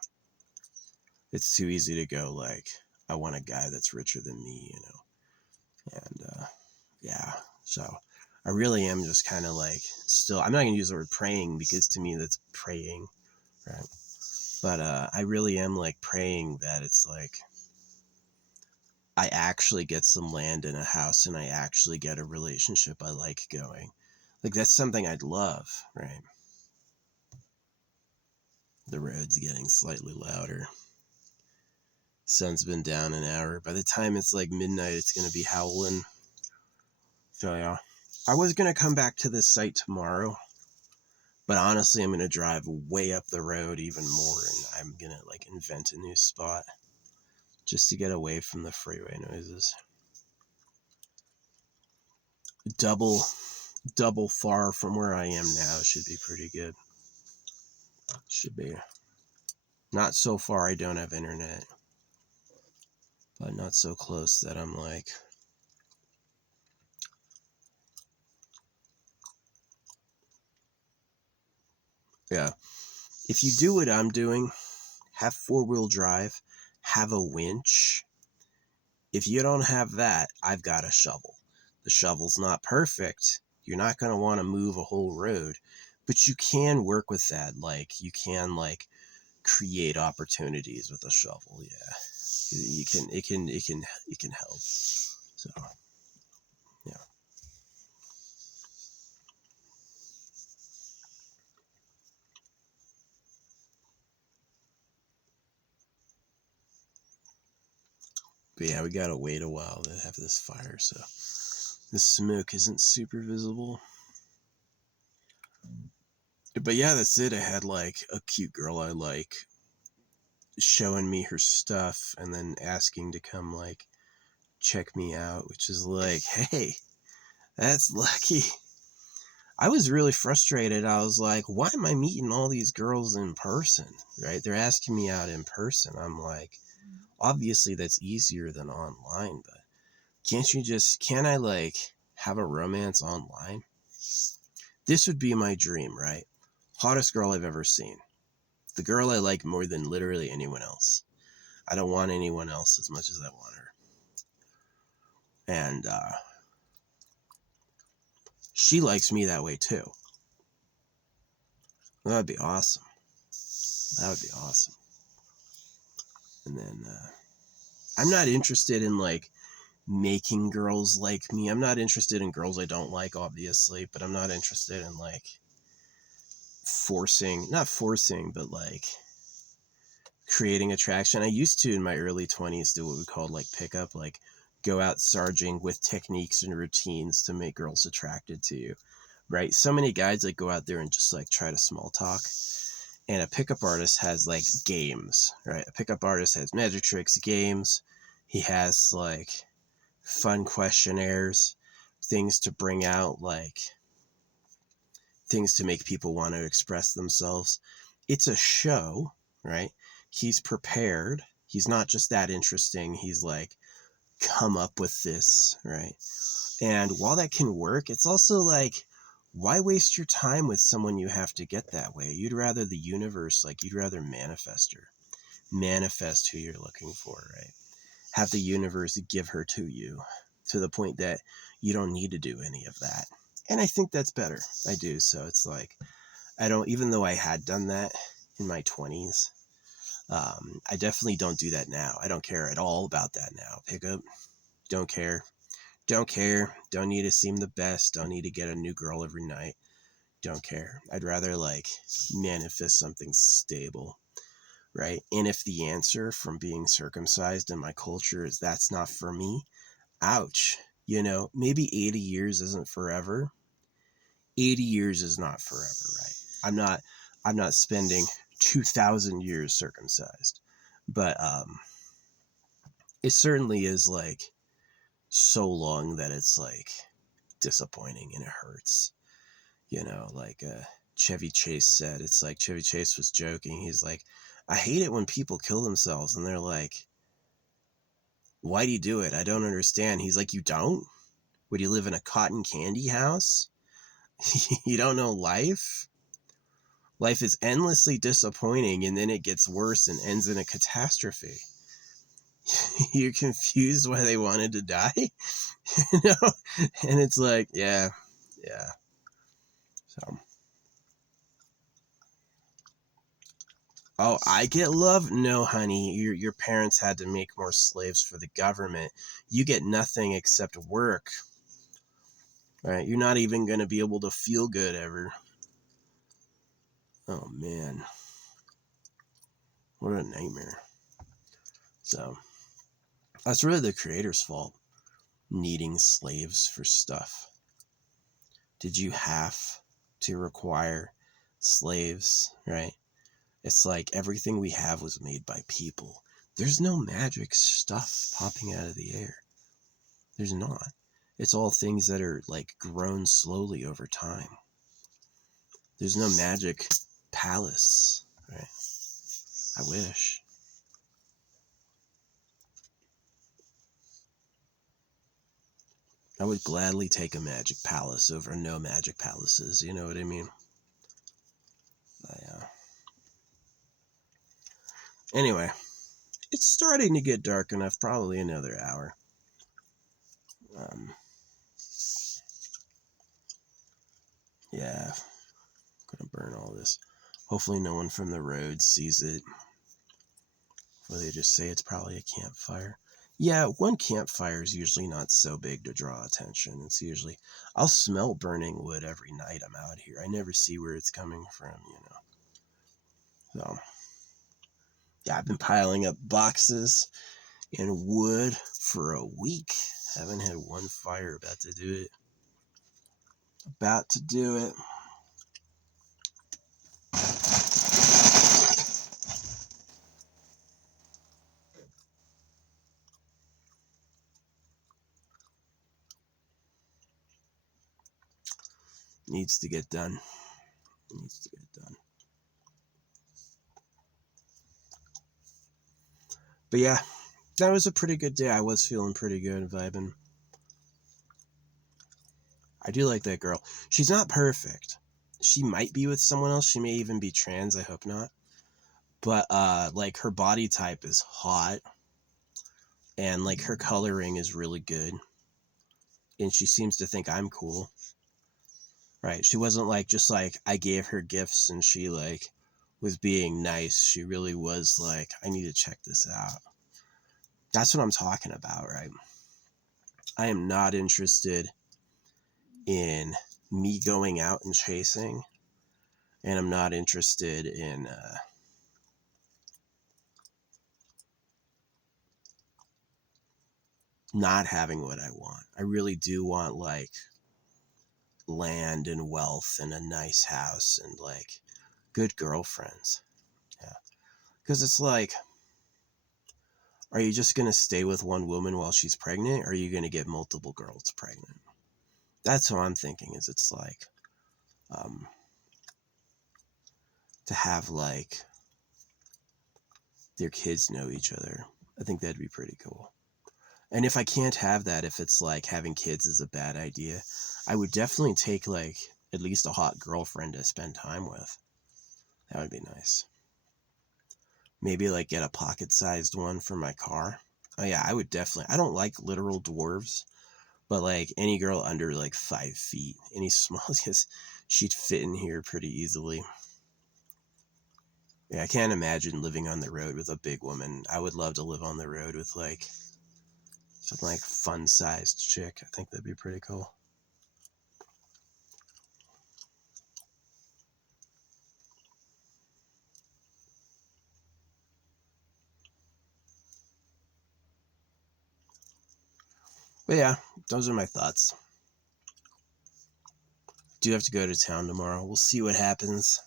It's too easy to go like, I want a guy that's richer than me, and yeah, so I really am just kind of like still, I'm not going to use the word praying because to me that's praying, right? But I really am like praying that it's like I actually get some land and a house and I actually get a relationship I like going. Like that's something I'd love, right? The road's getting slightly louder. Sun's been down an hour. By the time it's like midnight, it's going to be howling. So yeah, I was going to come back to this site tomorrow, but honestly, I'm going to drive way up the road even more, and I'm going to like invent a new spot just to get away from the freeway noises. Double far from where I am now should be pretty good. Should be. Not so far I don't have internet, but not so close that I'm like... Yeah. If you do what I'm doing, have four-wheel drive, have a winch. If you don't have that, I've got a shovel. The shovel's not perfect. You're not going to want to move a whole road, but you can work with that. Like, you can, like, create opportunities with a shovel. Yeah. It can help. So, yeah. But yeah, we gotta wait a while to have this fire, so the smoke isn't super visible. But yeah, that's it. I had like a cute girl I like showing me her stuff and then asking to come like check me out, which is like, hey, that's lucky. I was really frustrated. I was like, why am I meeting all these girls in person, right? They're asking me out in person. I'm like, obviously that's easier than online, but can't I like have a romance online? This would be my dream, right? Hottest girl I've ever seen. The girl I like more than literally anyone else. I don't want anyone else as much as I want her. And she likes me that way too. That would be awesome. That would be awesome. And then I'm not interested in like making girls like me. I'm not interested in girls I don't like, obviously, but I'm not interested in like not forcing, but like creating attraction. I used to in my early 20s do what we called like pickup, like go out sarging with techniques and routines to make girls attracted to you, right? So many guys like go out there and just like try to small talk. And a pickup artist has like games, right? A pickup artist has magic tricks, games. He has like fun questionnaires, things to bring out, like things to make people want to express themselves. It's a show, right? He's prepared. He's not just that interesting. He's like come up with this, right? And while that can work, it's also like, why waste your time with someone you have to get that way? You'd rather the universe, like, you'd rather manifest who you're looking for, right? Have the universe give her to you, to the point that you don't need to do any of that. And I think that's better. I do. So it's like, I don't, even though I had done that in my 20s, I definitely don't do that now. I don't care at all about that now. Pickup, don't care. Don't care. Don't need to seem the best. Don't need to get a new girl every night. Don't care. I'd rather like manifest something stable, right? And if the answer from being circumcised in my culture is that's not for me, ouch. You know, maybe 80 years isn't forever. 80 years is not forever, right? I'm not spending 2,000 years circumcised. But it certainly is like so long that it's like disappointing and it hurts. You know, like Chevy Chase said, it's like Chevy Chase was joking. He's like, I hate it when people kill themselves and they're like, why do you do it? I don't understand. He's like, you don't? Would you live in a cotton candy house? You don't know life? Life is endlessly disappointing and then it gets worse and ends in a catastrophe. You're confused why they wanted to die? You know? And it's like, yeah. So, oh, I get love? No, honey. Your parents had to make more slaves for the government. You get nothing except work. Right? You're not even going to be able to feel good ever. Oh, man. What a nightmare. So, that's really the creator's fault. Needing slaves for stuff. Did you have to require slaves, right? It's like everything we have was made by people. There's no magic stuff popping out of the air. There's not. It's all things that are like grown slowly over time. There's no magic palace, right? I wish. I would gladly take a magic palace over no magic palaces, you know what I mean? Anyway, it's starting to get dark enough, probably another hour. Yeah, I'm gonna burn all this. Hopefully no one from the road sees it. Or they just say it's probably a campfire. Yeah, one campfire is usually not so big to draw attention. It's usually, I'll smell burning wood every night I'm out here. I never see where it's coming from, you know. So, yeah, I've been piling up boxes and wood for a week. Haven't had one fire. About to do it. About to do it. Needs to get done. Needs to get done. But yeah, that was a pretty good day. I was feeling pretty good, vibing. I do like that girl. She's not perfect. She might be with someone else. She may even be trans. I hope not. But like her body type is hot, and like her coloring is really good, and she seems to think I'm cool. Right? She wasn't like just like I gave her gifts and she like was being nice. She really was like, I need to check this out. That's what I'm talking about, right? I am not interested in me going out and chasing, and I'm not interested in not having what I want. I really do want like land and wealth and a nice house and like good girlfriends. Yeah. Because it's like, are you just going to stay with one woman while she's pregnant? Or are you going to get multiple girls pregnant? That's what I'm thinking is it's like, um, to have like their kids know each other. I think that'd be pretty cool. And if I can't have that, if it's like having kids is a bad idea, I would definitely take like at least a hot girlfriend to spend time with. That would be nice. Maybe like get a pocket-sized one for my car. Oh yeah, I would definitely. I don't like literal dwarves, but like any girl under like 5 feet, any small, because she'd fit in here pretty easily. Yeah, I can't imagine living on the road with a big woman. I would love to live on the road with like some like fun-sized chick. I think that'd be pretty cool. But yeah, those are my thoughts. Do have to go to town tomorrow. We'll see what happens.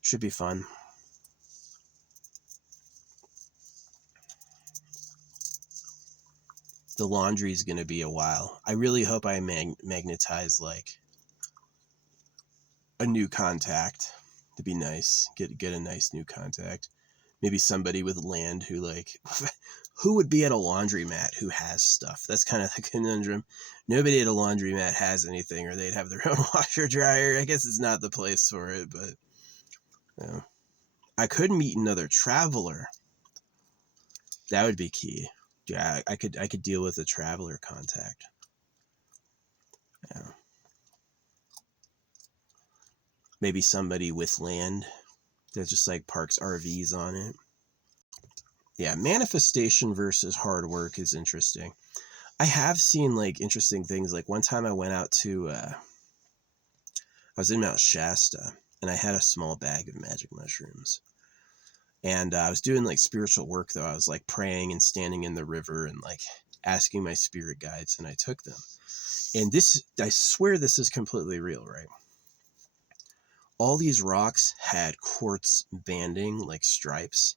Should be fun. The laundry is going to be a while. I really hope I magnetize like a new contact. It'd be nice. Get a nice new contact. Maybe somebody with land who like who would be at a laundromat who has stuff. That's kind of the conundrum. Nobody at a laundromat has anything, or they'd have their own washer dryer. I guess it's not the place for it, but I could meet another traveler. That would be key. Yeah, I could deal with a traveler contact. Yeah. Maybe somebody with land that just like parks RVs on it. Yeah, manifestation versus hard work is interesting. I have seen like interesting things. Like one time I went out to I was in Mount Shasta and I had a small bag of magic mushrooms. And I was doing like spiritual work though. I was like praying and standing in the river and like asking my spirit guides, and I took them. And this, I swear this is completely real, right? All these rocks had quartz banding, like stripes,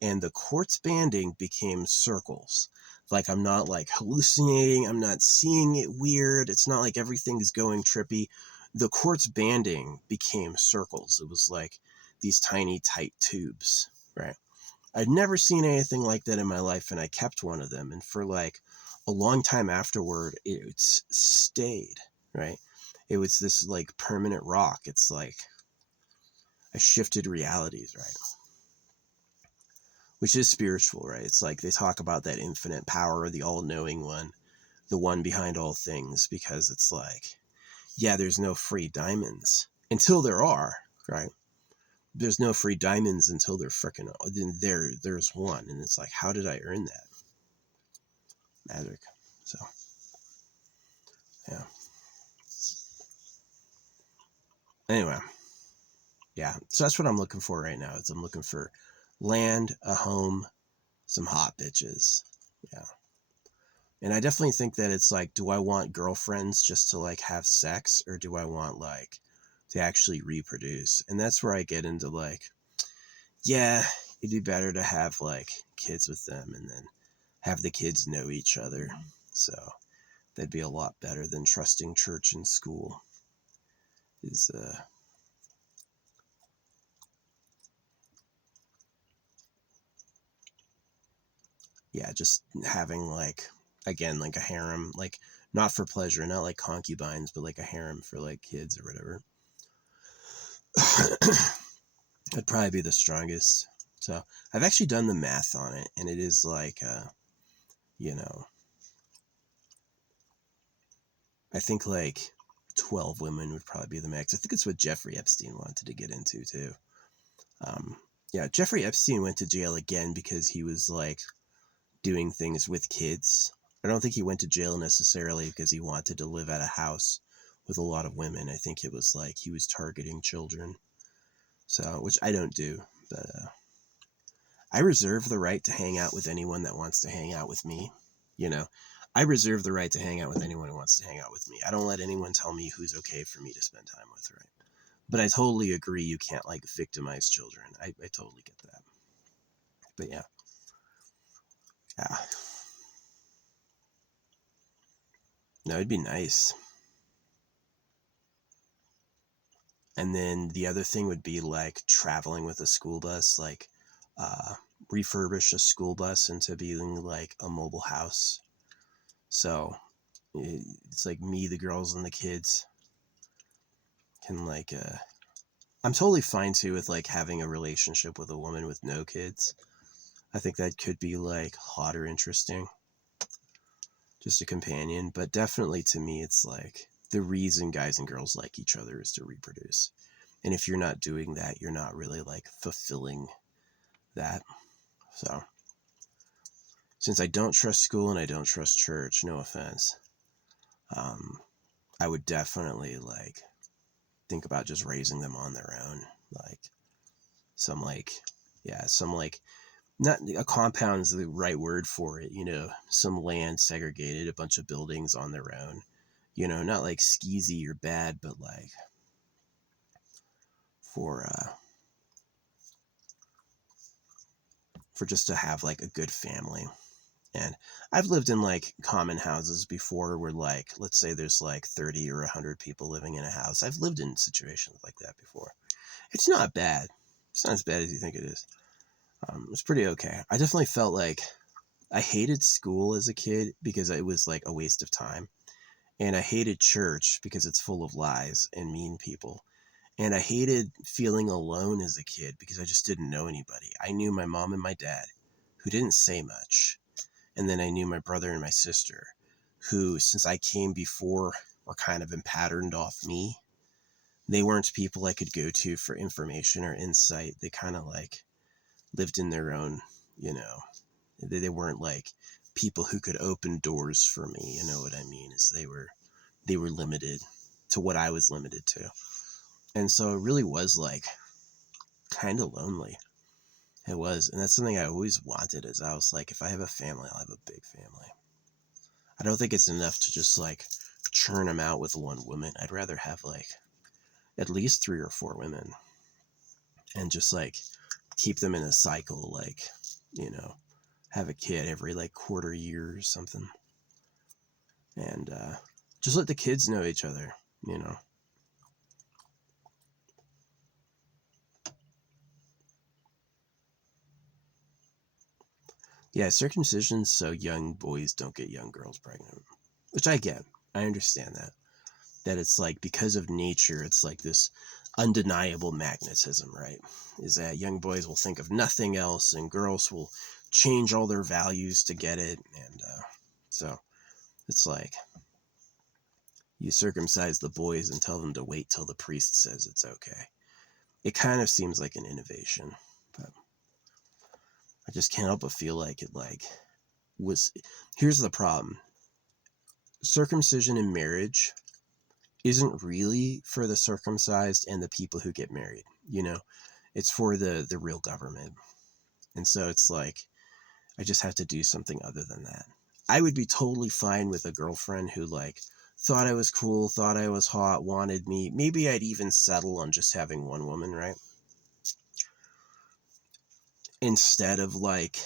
and the quartz banding became circles. Like I'm not like hallucinating, I'm not seeing it weird, it's not like everything's going trippy. The quartz banding became circles. It was like these tiny tight tubes, right? I'd never seen anything like that in my life, and I kept one of them, and for like a long time afterward it stayed, right? It was this like permanent rock. It's like I shifted realities, right? Which is spiritual, right? It's like they talk about that infinite power, the all-knowing one, the one behind all things, because it's like, yeah, there's no free diamonds until there are, right? There's no free diamonds until they're freaking there's one, and it's like, how did I earn that? Magic. So yeah. Anyway, yeah. So that's what I'm looking for right now. Is I'm looking for land, a home, some hot bitches. Yeah. And I definitely think that it's like, do I want girlfriends just to like have sex, or do I want like to actually reproduce? And that's where I get into like, yeah, it'd be better to have like kids with them and then have the kids know each other. So that'd be a lot better than trusting church and school. Is yeah, just having like, again, like a harem, like not for pleasure, not like concubines, but like a harem for like kids or whatever. That'd probably be the strongest. So I've actually done the math on it, and it is like, you know, I think like 12 women would probably be the max. I think it's what Jeffrey Epstein wanted to get into too. Um, yeah, Jeffrey Epstein went to jail again because he was like doing things with kids. I don't think he went to jail necessarily because he wanted to live at a house with a lot of women. I think it was like he was targeting children. So, which I don't do, but I reserve the right to hang out with anyone that wants to hang out with me. You know, I reserve the right to hang out with anyone who wants to hang out with me. I don't let anyone tell me who's okay for me to spend time with, right? But I totally agree you can't like victimize children. I totally get that. But yeah. Yeah. No, it'd be nice. And then the other thing would be like traveling with a school bus, like refurbish a school bus into being like a mobile house. So it's like me, the girls, and the kids can like, I'm totally fine too with like having a relationship with a woman with no kids. I think that could be like hot or interesting. Just a companion. But definitely to me, it's like the reason guys and girls like each other is to reproduce. And if you're not doing that, you're not really like fulfilling that. So since I don't trust school and I don't trust church, no offense, I would definitely like think about just raising them on their own. Like some like, yeah, some like, not a compound is the right word for it, you know, some land segregated, a bunch of buildings on their own, you know, not like skeezy or bad, but like for just to have like a good family. And I've lived in like common houses before where like, let's say there's like 30 or 100 people living in a house. I've lived in situations like that before. It's not bad. It's not as bad as you think it is. It's pretty okay. I definitely felt like I hated school as a kid because it was like a waste of time. And I hated church because it's full of lies and mean people. And I hated feeling alone as a kid because I just didn't know anybody. I knew my mom and my dad, who didn't say much. And then I knew my brother and my sister, who, since I came before, were kind of patterned off me. They weren't people I could go to for information or insight. They kind of like lived in their own, you know, they weren't like people who could open doors for me. You know what I mean? Is they were limited to what I was limited to. And so it really was like kind of lonely. It was. And that's something I always wanted is I was like, if I have a family, I'll have a big family. I don't think it's enough to just like churn them out with one woman. I'd rather have like at least 3 or 4 women and just like keep them in a cycle, like, you know, have a kid every like quarter year or something. And just let the kids know each other, you know. Yeah, circumcision so young boys don't get young girls pregnant, which I get. I understand that. That it's like because of nature, it's like this undeniable magnetism, right? Is that young boys will think of nothing else and girls will change all their values to get it. And so it's like you circumcise the boys and tell them to wait till the priest says it's okay. It kind of seems like an innovation, but I just can't help but feel like it like was. Here's the problem. Circumcision in marriage isn't really for the circumcised and the people who get married, you know. It's for the real government. And so it's like I just have to do something other than that. I would be totally fine with a girlfriend who like thought I was cool, thought I was hot, wanted me. Maybe I'd even settle on just having one woman, right? Instead of like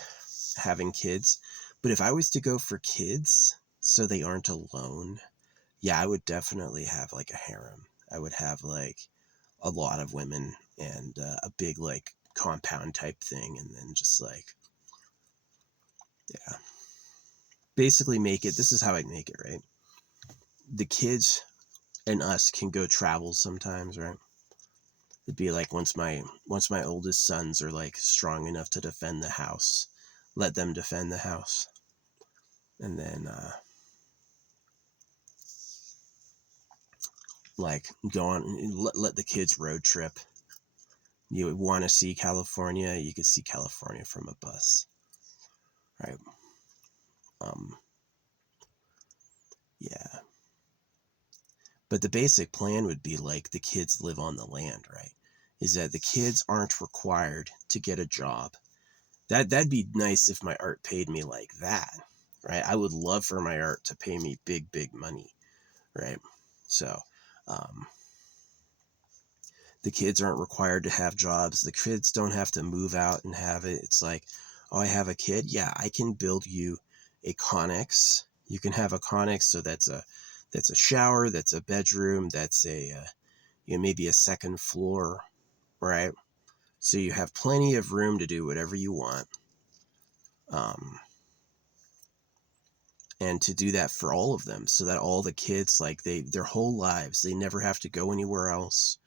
having kids. But if I was to go for kids so they aren't alone, yeah, I would definitely have like a harem. I would have like a lot of women and a big like compound type thing, and then just like, yeah, basically make it. This is how I'd make it, right? The kids and us can go travel sometimes, right? It'd be like once my oldest sons are like strong enough to defend the house, let them defend the house, and then like go on, let the kids road trip. You would want to see California, you could see California from a bus, right? Um, yeah. But the basic plan would be like the kids live on the land, right? Is that the kids aren't required to get a job. That'd be nice if my art paid me like that, right? I would love for my art to pay me big money, right? So, um, the kids aren't required to have jobs. The kids don't have to move out and have it. It's like, oh, I have a kid. Yeah, I can build you a Connex. You can have a Connex. So that's a shower. That's a bedroom. That's a, you know, maybe a second floor, right? So you have plenty of room to do whatever you want. Um, and to do that for all of them, so that all the kids, like, their whole lives, they never have to go anywhere else.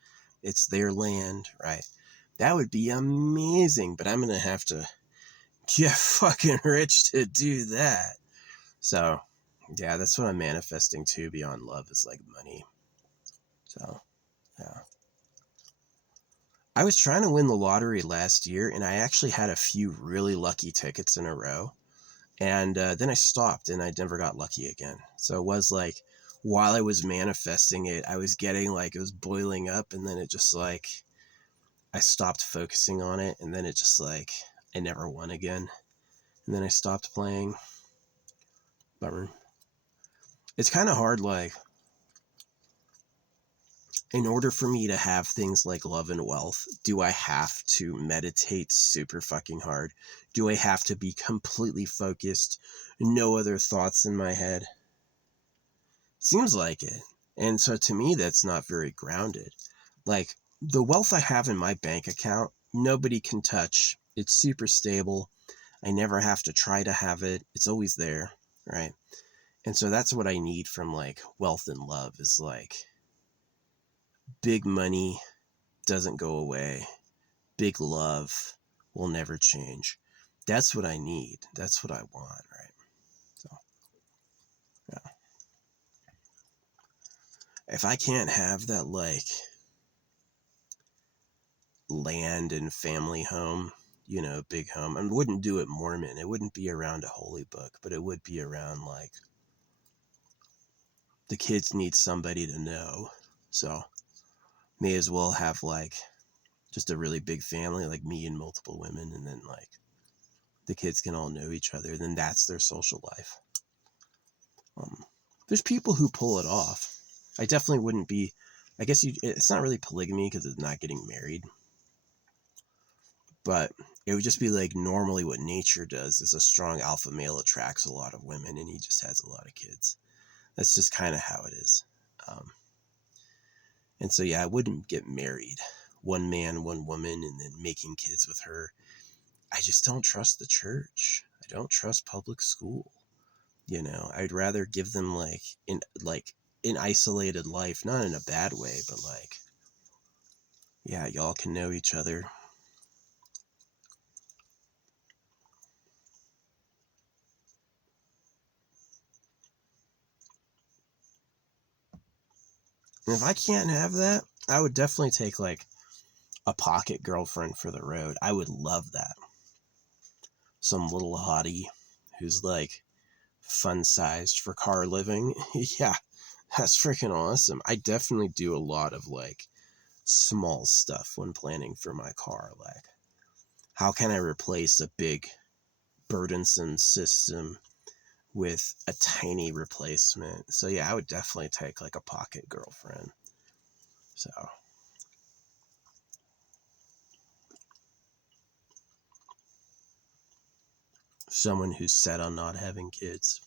It's their land, right? That would be amazing, but I'm going to have to get fucking rich to do that. So, yeah, that's what I'm manifesting too, beyond love, is like money. So, yeah. I was trying to win the lottery last year, and I actually had a few really lucky tickets in a row. And then I stopped, and I never got lucky again. So it was like, while I was manifesting it, I was getting like, it was boiling up, and then it just like, I stopped focusing on it, and then it just like, I never won again. And then I stopped playing. Bummer. It's kind of hard, like, in order for me to have things like love and wealth, do I have to meditate super fucking hard? Do I have to be completely focused? No other thoughts in my head? Seems like it. And so to me, that's not very grounded. Like, the wealth I have in my bank account, nobody can touch. It's super stable. I never have to try to have it. It's always there, right? And so that's what I need from like wealth and love, is like, big money doesn't go away. Big love will never change. That's what I need. That's what I want, right? So, yeah. If I can't have that, like, land and family home, big home, I wouldn't do it Mormon. It wouldn't be around a holy book, but it would be around, like, the kids need somebody to know. So, may as well have, like, just a really big family, like me and multiple women, and then, like, the kids can all know each other. Then that's their social life. There's people who pull it off. I definitely wouldn't be, I guess it's not really polygamy because it's not getting married, but it would just be like, normally what nature does is a strong alpha male attracts a lot of women, and he just has a lot of kids. That's just kind of how it is. And so, yeah, I wouldn't get married. One man, one woman, and then making kids with her. I just don't trust the church. I don't trust public school. I'd rather give them an isolated life, not in a bad way, but like, yeah, y'all can know each other. And if I can't have that, I would definitely take like a pocket girlfriend for the road. I would love that. Some little hottie who's like fun sized for car living. Yeah, that's freaking awesome. I definitely do a lot of like small stuff when planning for my car. Like, how can I replace a big burdensome system with a tiny replacement? So yeah, I would definitely take like a pocket girlfriend. So, someone who's set on not having kids.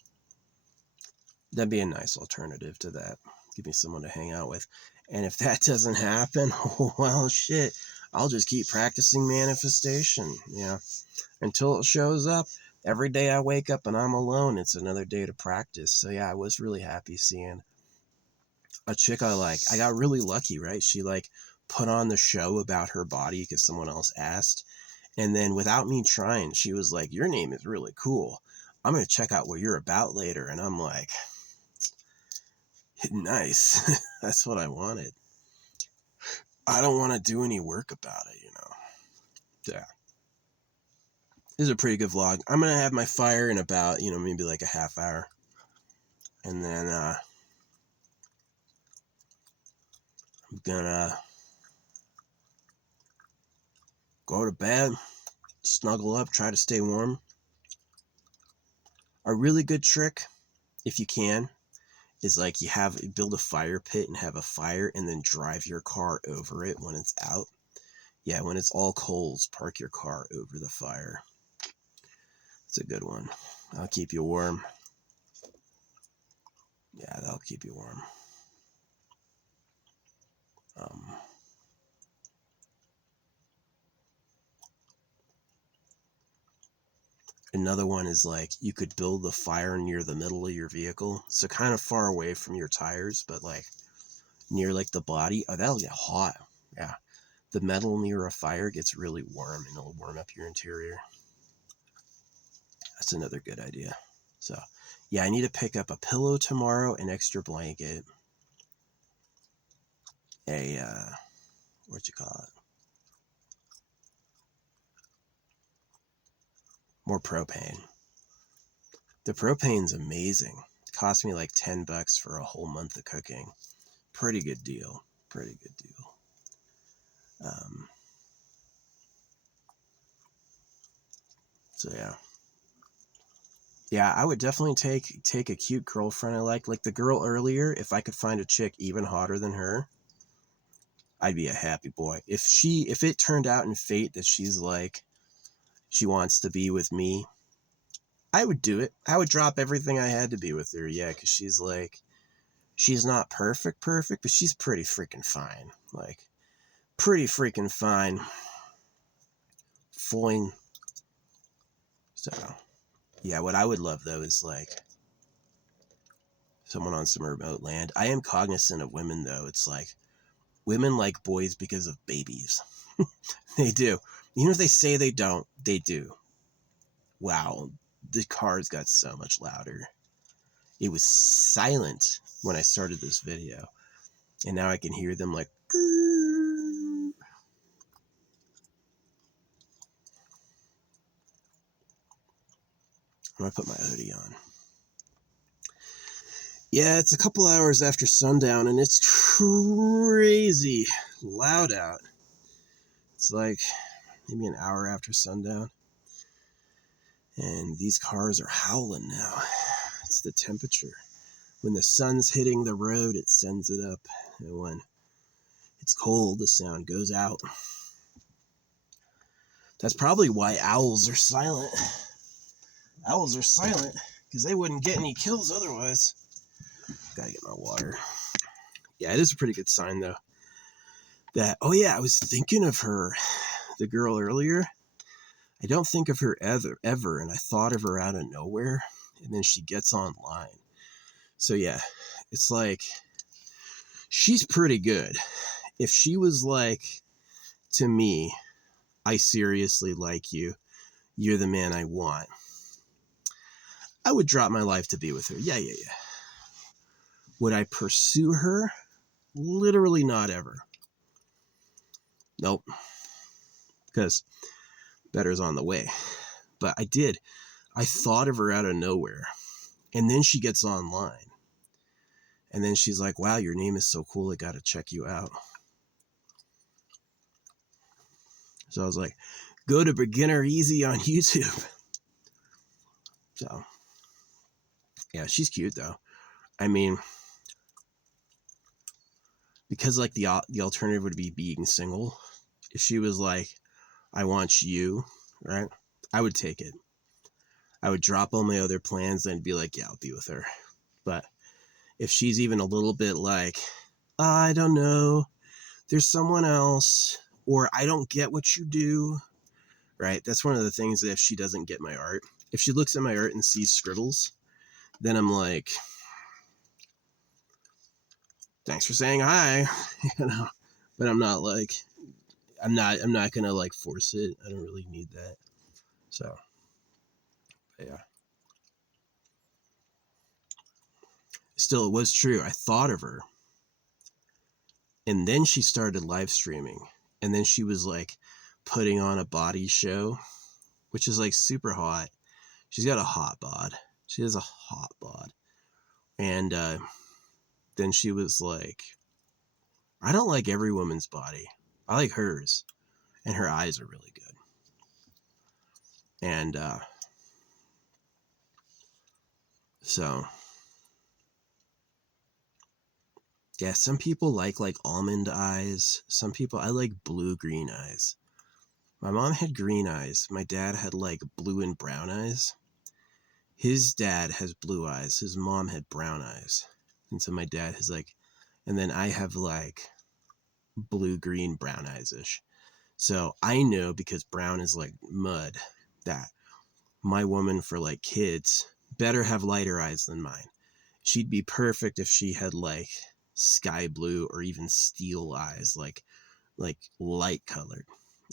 That'd be a nice alternative to that. Give me someone to hang out with. And if that doesn't happen, well, shit, I'll just keep practicing manifestation, until it shows up. Every day I wake up and I'm alone, it's another day to practice. So yeah, I was really happy seeing a chick I like. I got really lucky, right? She like put on the show about her body because someone else asked. And then without me trying, she was like, "Your name is really cool. I'm going to check out what you're about later." And I'm like, nice. That's what I wanted. I don't want to do any work about it. Yeah. This is a pretty good vlog. I'm going to have my fire in about, maybe like a half hour. And then I'm going to go to bed, snuggle up, try to stay warm. A really good trick, if you can, is like build a fire pit and have a fire and then drive your car over it when it's out. Yeah, when it's all coals, park your car over the fire. It's a good one. I'll keep you warm. Yeah, that'll keep you warm. Um, Another one is like you could build the fire near the middle of your vehicle, so kind of far away from your tires, but like near like the body. Oh, that'll get hot. Yeah, the metal near a fire gets really warm, and it'll warm up your interior. That's another good idea. So, yeah, I need to pick up a pillow tomorrow, an extra blanket, a what you call it, more propane. The propane's amazing. It cost me like $10 for a whole month of cooking. Pretty good deal. Pretty good deal. So yeah, I would definitely take a cute girlfriend I like the girl earlier. If I could find a chick even hotter than her, I'd be a happy boy. If it turned out in fate that she's like she wants to be with me, I would do it. I would drop everything I had to be with her. Yeah, because she's not perfect, but she's pretty freaking fine. Like pretty freaking fine. Foin. So yeah, what I would love though is like someone on some remote land. I am cognizant of women though. It's like women like boys because of babies. They do. Even if they say they don't, they do. Wow, the cars got so much louder. It was silent when I started this video, and now I can hear them like. I'm gonna put my hoodie on. Yeah, it's a couple hours after sundown, and it's crazy loud out. It's like maybe an hour after sundown, and these cars are howling now. It's the temperature. When the sun's hitting the road, it sends it up, and when it's cold, the sound goes out. That's probably why owls are silent. Owls are silent because they wouldn't get any kills otherwise. Gotta get my water. Yeah, it is a pretty good sign though. That, oh yeah, I was thinking of her, the girl earlier. I don't think of her ever, and I thought of her out of nowhere, and then she gets online. So yeah, it's like, she's pretty good. If she was like, to me, I seriously like you, you're the man I want, I would drop my life to be with her. Yeah. Would I pursue her? Literally not ever. Nope. Because better's on the way. But I did. I thought of her out of nowhere. And then she gets online. And then she's like, wow, your name is so cool. I got to check you out. So I was like, go to Beginner Easy on YouTube. So, yeah, she's cute though. I mean, because like the alternative would be being single. If she was like, I want you, right? I would take it. I would drop all my other plans and be like, yeah, I'll be with her. But if she's even a little bit like, I don't know, there's someone else, or I don't get what you do, right? That's one of the things that if she doesn't get my art, if she looks at my art and sees scribbles, then I'm like, thanks for saying hi, but I'm not like, I'm not gonna like force it. I don't really need that. So, yeah. Still, it was true. I thought of her. And then she started live streaming. And then she was like putting on a body show, which is like super hot. She's got a hot bod. She has a hot bod. And then she was like, I don't like every woman's body. I like hers. And her eyes are really good. And so, yeah, some people like almond eyes. Some people, I like blue-green eyes. My mom had green eyes. My dad had like blue and brown eyes. His dad has blue eyes. His mom had brown eyes. And so my dad has like, and then I have like blue, green, brown eyes ish. So I know because brown is like mud that my woman for like kids better have lighter eyes than mine. She'd be perfect if she had like sky blue or even steel eyes, like light colored,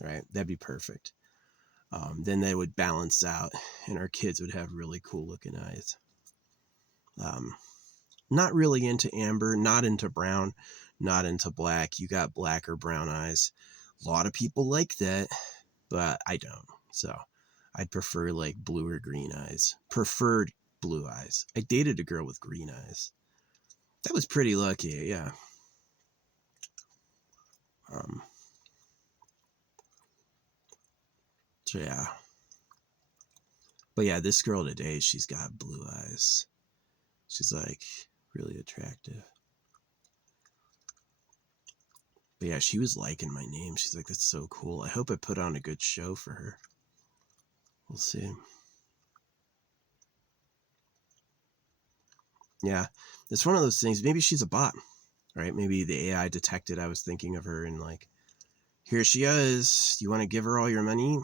right? That'd be perfect. Then they would balance out, and our kids would have really cool looking eyes. Not really into amber, not into brown, not into black. You got black or brown eyes. A lot of people like that, but I don't. So I'd prefer like blue or green eyes. Preferred blue eyes. I dated a girl with green eyes. That was pretty lucky, yeah. So yeah. But yeah, this girl today, she's got blue eyes. She's like really attractive. But yeah, she was liking my name. She's like, that's so cool. I hope I put on a good show for her. We'll see. Yeah, it's one of those things. Maybe she's a bot, right? Maybe the AI detected I was thinking of her and like, here she is. You want to give her all your money?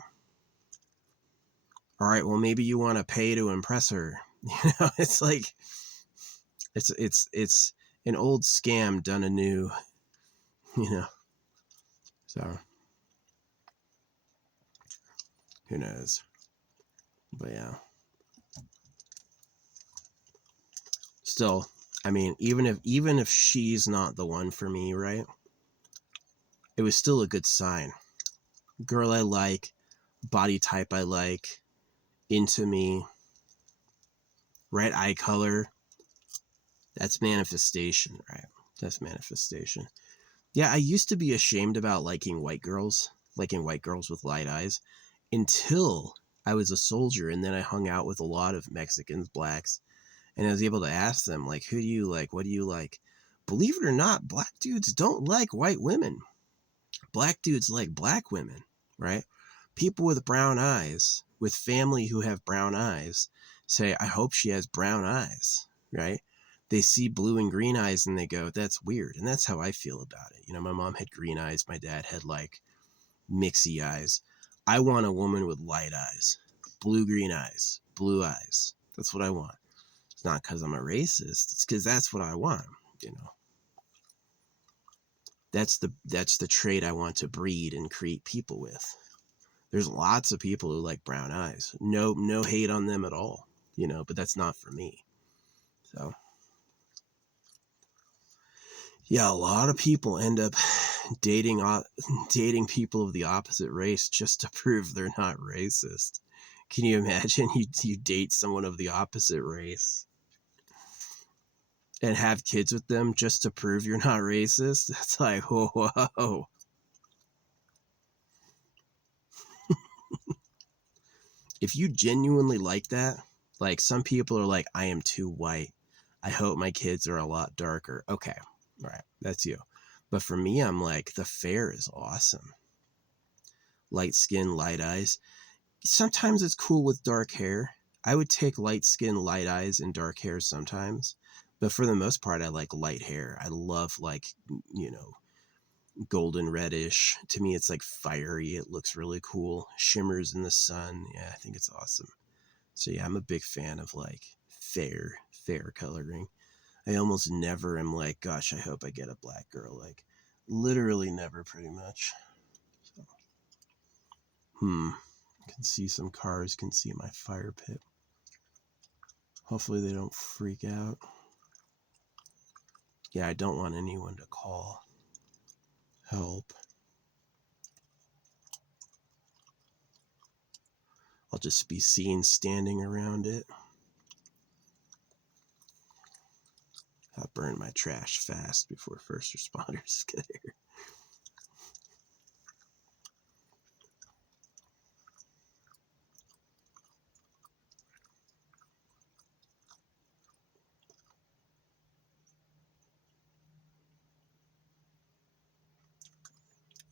All right, well, maybe you want to pay to impress her. You know, it's like, it's an old scam done anew, you know. So who knows? But yeah. Still, I mean, even if she's not the one for me, right? It was still a good sign. Girl I like, body type I like, into me, right eye color. That's manifestation, right? That's manifestation. Yeah, I used to be ashamed about liking white girls with light eyes, until I was a soldier, and then I hung out with a lot of Mexicans, blacks, and I was able to ask them, like, who do you like? What do you like? Believe it or not, black dudes don't like white women. Black dudes like black women, right? People with brown eyes, with family who have brown eyes, say, I hope she has brown eyes, right? They see blue and green eyes and they go, that's weird. And that's how I feel about it. You know, my mom had green eyes. My dad had like mixy eyes. I want a woman with light eyes, blue-green eyes, blue eyes. That's what I want. It's not because I'm a racist. It's because that's what I want, you know. That's the trait I want to breed and create people with. There's lots of people who like brown eyes. No hate on them at all, you know, but that's not for me. So yeah, a lot of people end up dating people of the opposite race just to prove they're not racist. Can you imagine you date someone of the opposite race and have kids with them just to prove you're not racist? That's like, whoa. If you genuinely like that, like some people are like, I am too white. I hope my kids are a lot darker. Okay, all right, that's you. But for me, I'm like, the fair is awesome. Light skin, light eyes. Sometimes it's cool with dark hair. I would take light skin, light eyes, and dark hair sometimes. But for the most part, I like light hair. I love like, you know, golden reddish. To me, it's like fiery. It looks really cool. Shimmers in the sun. Yeah, I think it's awesome. So yeah, I'm a big fan of like fair coloring. I almost never am like, gosh, I hope I get a black girl. Like literally never, pretty much. So, can see some cars, can see my fire pit. Hopefully they don't freak out. Yeah, I don't want anyone to call. Help. I'll just be seen standing around it. I'll burn my trash fast before first responders get here.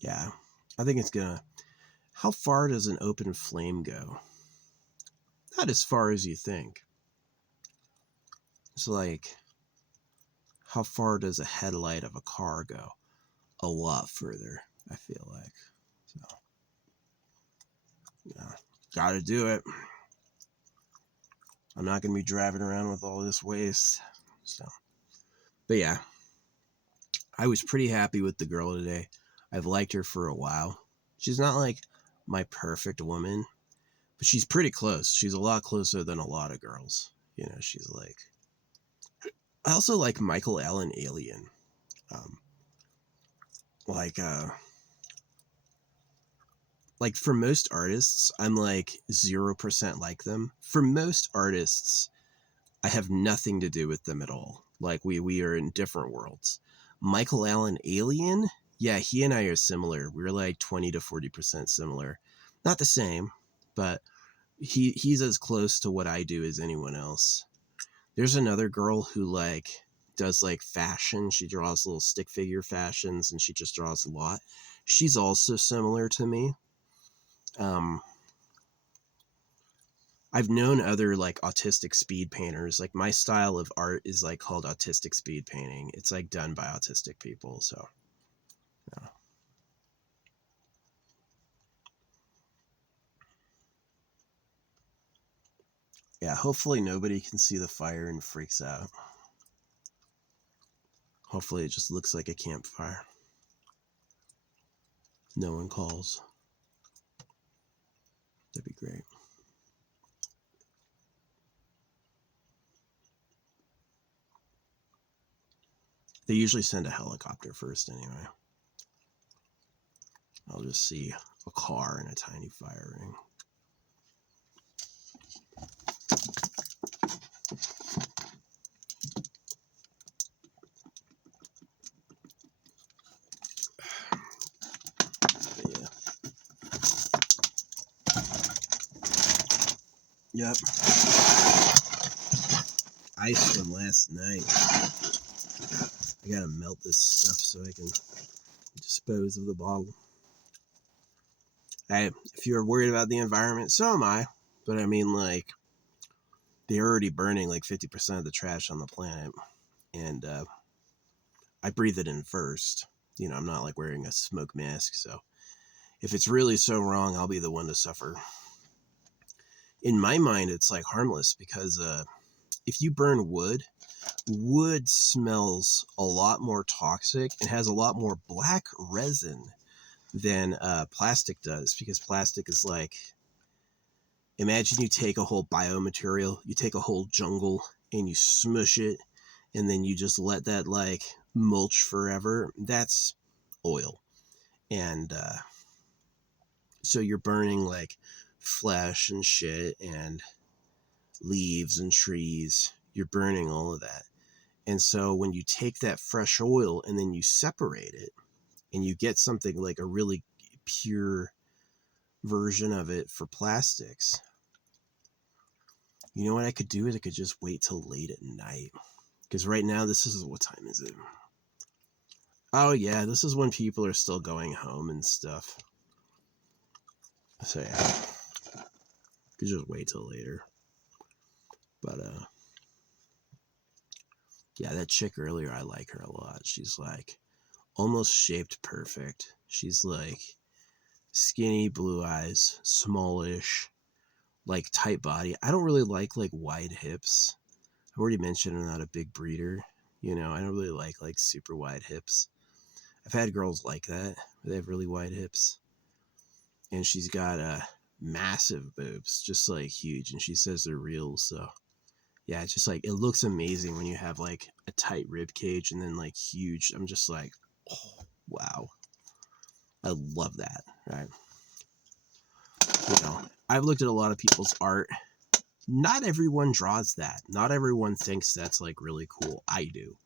Yeah, I think it's gonna... How far does an open flame go? Not as far as you think. It's like, how far does a headlight of a car go? A lot further, I feel like. So, yeah, gotta do it. I'm not going to be driving around with all this waste. So, but yeah, I was pretty happy with the girl today. I've liked her for a while. She's not like my perfect woman, but she's pretty close. She's a lot closer than a lot of girls. You know, she's like, I also like Michael Allen Alien. Um, like, uh, like for most artists, I'm like 0% like them. For most artists, I have nothing to do with them at all. Like we are in different worlds. Michael Allen Alien, yeah, he and I are similar. We're like 20 to 40% similar. Not the same, but he's as close to what I do as anyone else. There's another girl who like does like fashion. She draws little stick figure fashions and she just draws a lot. She's also similar to me. Um, I've known other like autistic speed painters. Like my style of art is like called autistic speed painting. It's like done by autistic people. So, yeah. Yeah, hopefully nobody can see the fire and freaks out. Hopefully it just looks like a campfire. No one calls. That'd be great. They usually send a helicopter first anyway. I'll just see a car and a tiny fire ring. But yeah. Yep. Ice from last night. I gotta melt this stuff so I can dispose of the bottle. Hey, if you're worried about the environment, so am I. But I mean, like, they're already burning like 50% of the trash on the planet. And I breathe it in first. You know, I'm not like wearing a smoke mask. So if it's really so wrong, I'll be the one to suffer. In my mind, it's like harmless because if you burn wood, wood smells a lot more toxic and has a lot more black resin than plastic does, because plastic is like, imagine you take a whole biomaterial, you take a whole jungle and you smush it and then you just let that like mulch forever. That's oil. And so you're burning like flesh and shit and leaves and trees. You're burning all of that. And so when you take that fresh oil and then you separate it and you get something like a really pure version of it for plastics, you know what I could do is I could just wait till late at night. Because right now, this is, what time is it? Oh yeah, this is when people are still going home and stuff. So yeah, could just wait till later. But yeah, that chick earlier, I like her a lot. She's like almost shaped perfect. She's like skinny, blue eyes, smallish, like tight body. I don't really like wide hips. I've already mentioned I'm not a big breeder. You know, I don't really like super wide hips. I've had girls like that. They have really wide hips. And she's got massive boobs, just like huge. And she says they're real. So yeah, it's just like, it looks amazing when you have like a tight rib cage and then like huge. I'm just like, oh, wow. I love that, right? You know, I've looked at a lot of people's art. Not everyone draws that. Not everyone thinks that's like really cool. I do,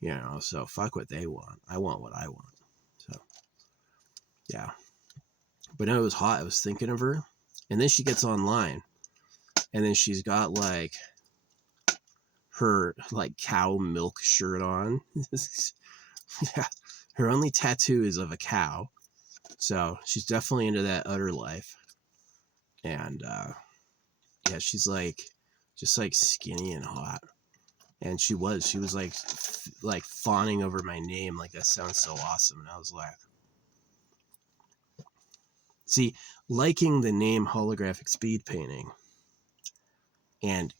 you know, so fuck what they want. I want what I want. So yeah. But no, it was hot. I was thinking of her. And then she gets online and then she's got like her like cow milk shirt on. Yeah. Her only tattoo is of a cow. So she's definitely into that utter life. And yeah, she's like just like skinny and hot. And she was like fawning over my name, like that sounds so awesome. And I was like, see, liking the name holographic speed painting and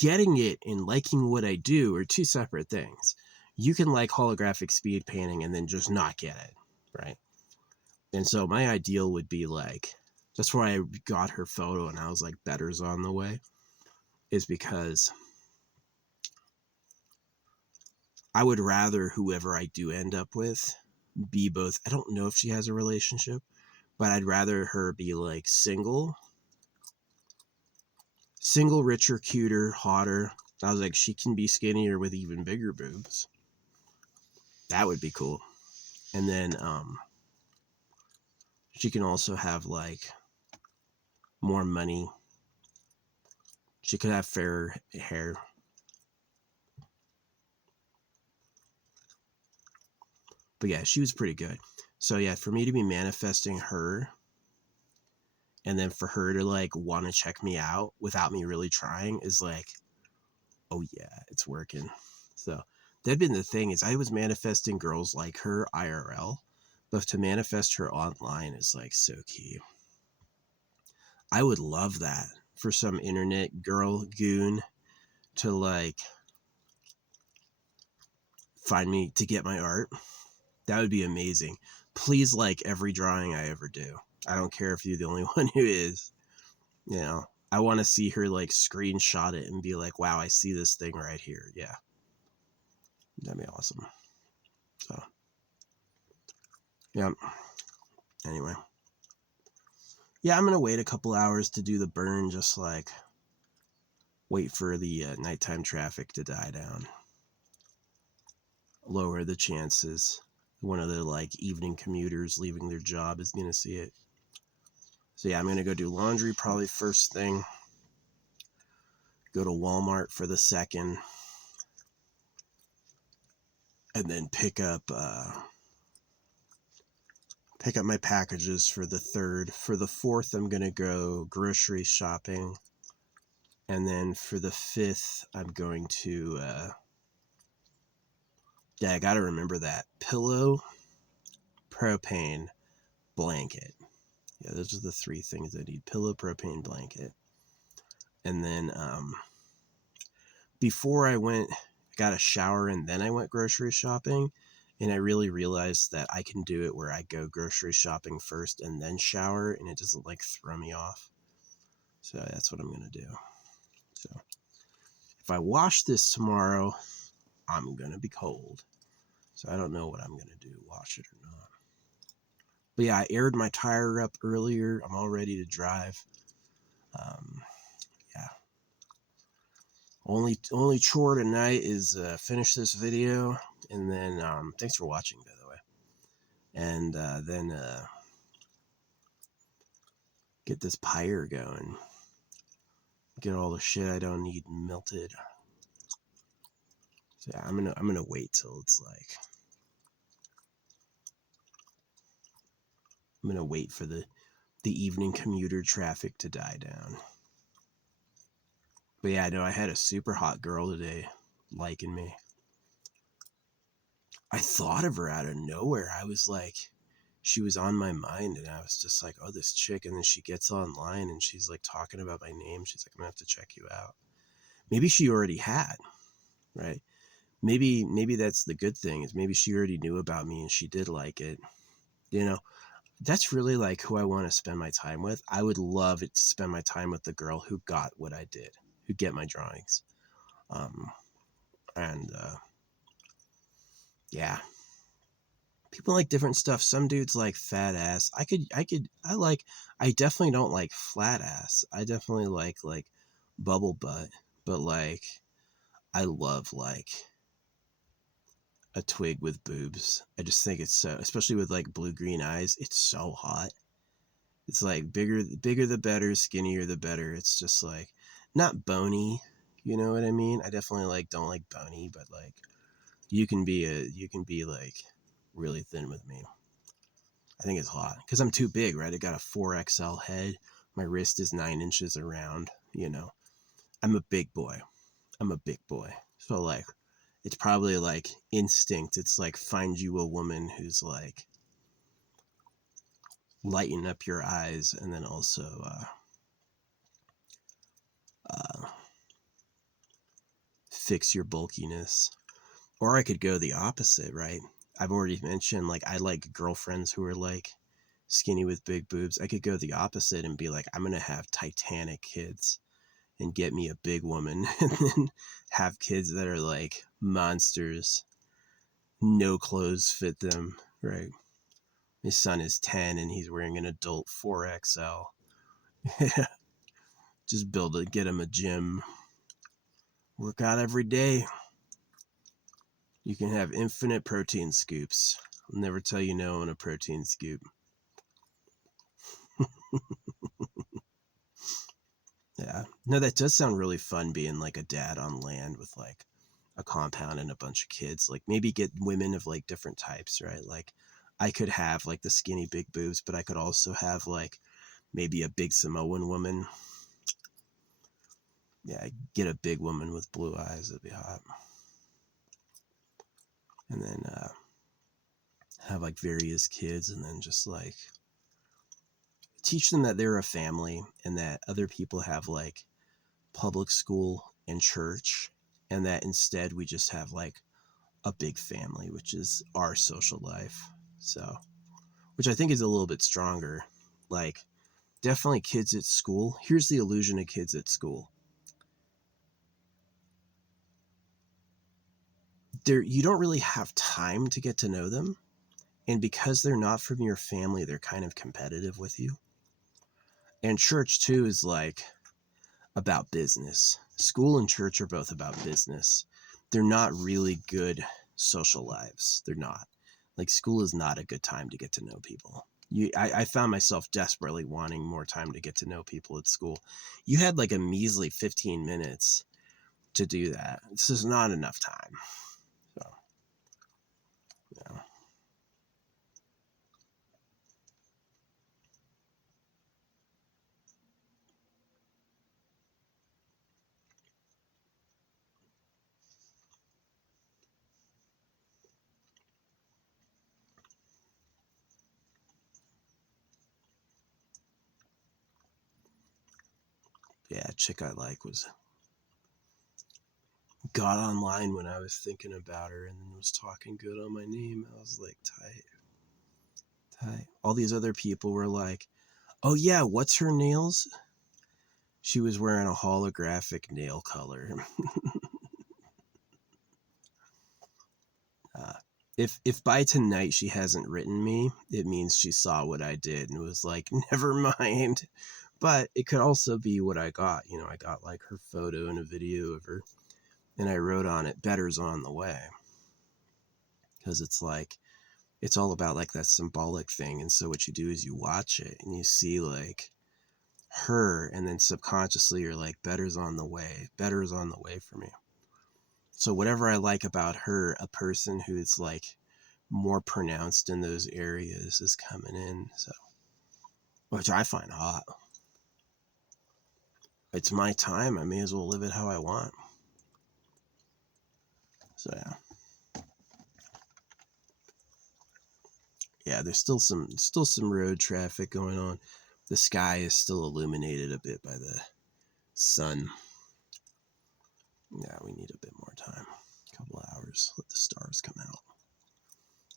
getting it and liking what I do are two separate things. You can like holographic speed painting and then just not get it, right? And so my ideal would be like, that's why I got her photo and I was like, better's on the way, is because I would rather whoever I do end up with be both. I don't know if she has a relationship, but I'd rather her be like single, richer, cuter, hotter. I was like, she can be skinnier with even bigger boobs. That would be cool. And then she can also have like more money. She could have fairer hair. But yeah, she was pretty good. So yeah, for me to be manifesting her and then for her to like want to check me out without me really trying is like, oh yeah, it's working. So that'd been the thing, is I was manifesting girls like her IRL, but to manifest her online is like so key. I would love that for some internet girl goon to like find me to get my art. That would be amazing. Please like every drawing I ever do. I don't care if you're the only one who is. You know, I want to see her like screenshot it and be like, wow, I see this thing right here. Yeah. That'd be awesome. So, yeah. Anyway. Yeah, I'm going to wait a couple hours to do the burn, just like wait for the nighttime traffic to die down. Lower the chances one of the like evening commuters leaving their job is going to see it. So yeah, I'm going to go do laundry probably first thing. Go to Walmart for the second. And then pick up my packages for the third. For the fourth, I'm going to go grocery shopping. And then for the fifth, I'm going to, yeah, I got to remember that. Pillow, propane, blanket. Yeah, those are the three things I need. Pillow, propane, blanket. And then before I got a shower and then I went grocery shopping. And I really realized that I can do it where I go grocery shopping first and then shower, and it doesn't like throw me off. So that's what I'm going to do. So if I wash this tomorrow, I'm going to be cold. So I don't know what I'm going to do, wash it or not. But yeah, I aired my tire up earlier. I'm all ready to drive. Yeah. Only chore tonight is finish this video. And then thanks for watching, by the way. And then get this pyre going. Get all the shit I don't need melted. So yeah, I'm gonna wait till it's like, I'm gonna wait for the evening commuter traffic to die down. But yeah, no, I had a super hot girl today liking me. I thought of her out of nowhere. I was like, she was on my mind, and I was just like, oh, this chick. And then she gets online and she's like talking about my name. She's like, I'm gonna have to check you out. Maybe she already had, right? Maybe that's the good thing, is maybe she already knew about me and she did like it. You know, that's really like who I want to spend my time with. I would love it to spend my time with the girl who got what I did, who get my drawings. And yeah, people like different stuff. Some dudes like fat ass. I definitely don't like flat ass. I definitely like bubble butt, but like I love like a twig with boobs. I just think it's so, especially with like blue green eyes, it's so hot. It's like bigger the better, skinnier the better. It's just like not bony, you know what I mean? I definitely like don't like bony, but like you can be like really thin with me. I think it's hot because I'm too big, right? I got a 4XL head. My wrist is 9 inches around, you know. I'm a big boy. So like it's probably like instinct. It's like find you a woman who's like lighten up your eyes, and then also fix your bulkiness. Or I could go the opposite, right? I've already mentioned, like, I like girlfriends who are like skinny with big boobs. I could go the opposite and be like, I'm going to have Titanic kids and get me a big woman and then have kids that are like monsters. No clothes fit them, right? My son is 10 and he's wearing an adult 4XL. Just get him a gym. Work out every day. You can have infinite protein scoops. I'll never tell you no on a protein scoop. Yeah. No, that does sound really fun being like a dad on land with like a compound and a bunch of kids. Like maybe get women of like different types, right? Like I could have like the skinny big boobs, but I could also have like maybe a big Samoan woman. Yeah, get a big woman with blue eyes. That'd be hot. And then have like various kids and then just like teach them that they're a family and that other people have like public school and church, and that instead we just have like a big family, which is our social life. So, which I think is a little bit stronger. Like, definitely kids at school. Here's the illusion of kids at school. You don't really have time to get to know them. And because they're not from your family, they're kind of competitive with you. And church, too, is like about business. School and church are both about business. They're not really good social lives. They're not. Like, school is not a good time to get to know people. I found myself desperately wanting more time to get to know people at school. You had like a measly 15 minutes to do that. It's just not enough time. So, yeah. Yeah, a chick I like got online when I was thinking about her and then was talking good on my name. I was like, tight, tight. All these other people were like, oh yeah, what's her nails? She was wearing a holographic nail color. uh, if by tonight she hasn't written me, it means she saw what I did and was like, never mind. But it could also be what I got. You know, I got like her photo and a video of her, and I wrote on it, "Better's on the way," because it's like it's all about like that symbolic thing. And so what you do is you watch it and you see like her, and then subconsciously you're like, better's on the way. Better's on the way for me. So whatever I like about her, a person who's like more pronounced in those areas is coming in. So, which I find hot. It's my time. I may as well live it how I want. So yeah. Yeah, there's still some road traffic going on. The sky is still illuminated a bit by the sun. Yeah, we need a bit more time. A couple of hours. Let the stars come out.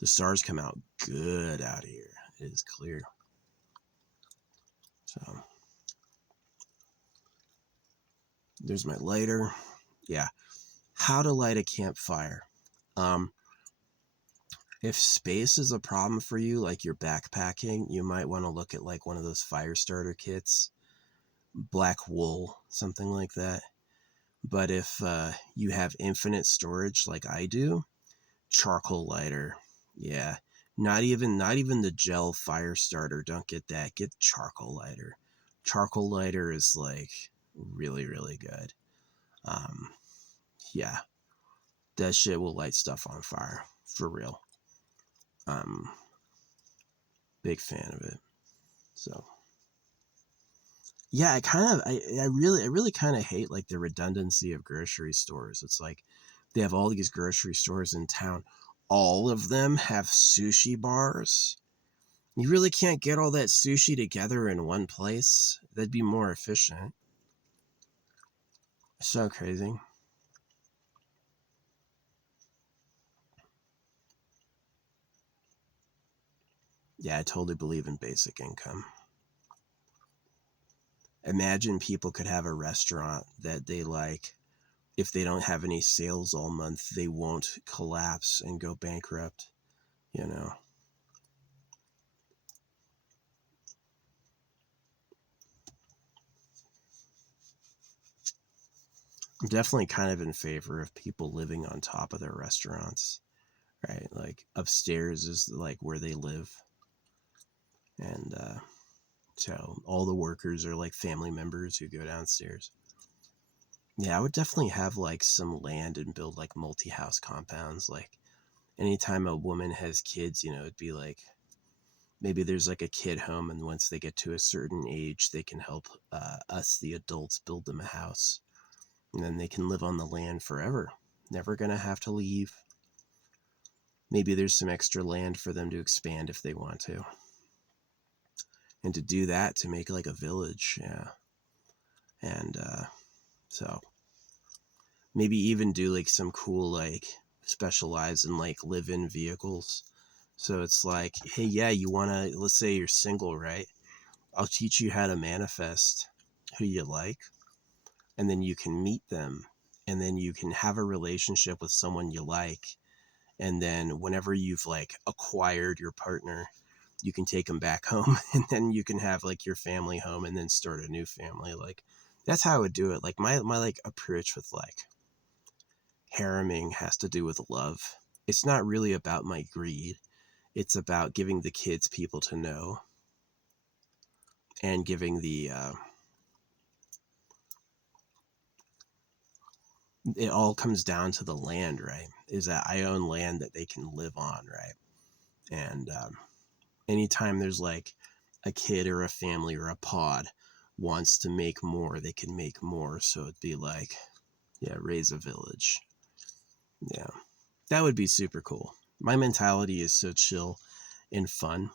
The stars come out good out here. It is clear. So there's my lighter. Yeah. How to light a campfire. Um, if space is a problem for you, like you're backpacking, you might want to look at like one of those fire starter kits, black wool, something like that. But if you have infinite storage like I do, charcoal lighter. Yeah. Not even the gel fire starter. Don't get that. Get charcoal lighter. Charcoal lighter is like really, really good. Um, yeah. That shit will light stuff on fire. For real. Um, big fan of it. So yeah, I really kind of hate like the redundancy of grocery stores. It's like they have all these grocery stores in town. All of them have sushi bars. You really can't get all that sushi together in one place. That'd be more efficient. So crazy. Yeah, I totally believe in basic income. Imagine people could have a restaurant that they like, if they don't have any sales all month, they won't collapse and go bankrupt, you know. I'm definitely kind of in favor of people living on top of their restaurants, right? Like upstairs is like where they live. And so all the workers are like family members who go downstairs. Yeah, I would definitely have like some land and build like multi-house compounds. Like anytime a woman has kids, it'd be like maybe there's like a kid home, and once they get to a certain age, they can help us, the adults, build them a house. And then they can live on the land forever. Never gonna have to leave. Maybe there's some extra land for them to expand if they want to. And to do that, to make like a village, yeah. And so maybe even do like some cool, like specialize in like live-in vehicles. So it's like, hey, yeah, you wanna, let's say you're single, right? I'll teach you how to manifest who you like, and then you can meet them, and then you can have a relationship with someone you like, and then whenever you've like acquired your partner, you can take them back home, and then you can have like your family home and then start a new family. Like that's how I would do it. Like my like approach with like hareming has to do with love. It's not really about my greed. It's about giving the kids people to know, and giving the it all comes down to the land, right? Is that I own land that they can live on, right? And anytime there's like a kid or a family or a pod wants to make more, they can make more. So it'd be like, yeah, raise a village. Yeah, that would be super cool. My mentality is so chill and fun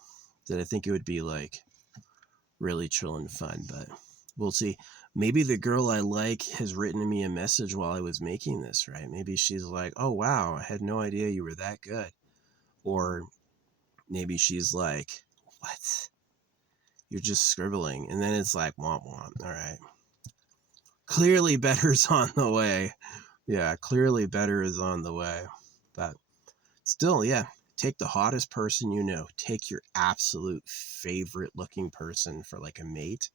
that I think it would be like really chill and fun, but we'll see. Maybe the girl I like has written me a message while I was making this, right? Maybe she's like, oh, wow, I had no idea you were that good. Or maybe she's like, what? You're just scribbling. And then it's like, womp womp. All right. Clearly better's on the way. Yeah, clearly better is on the way. But still, yeah, take the hottest person you know. Take your absolute favorite looking person for like a mate,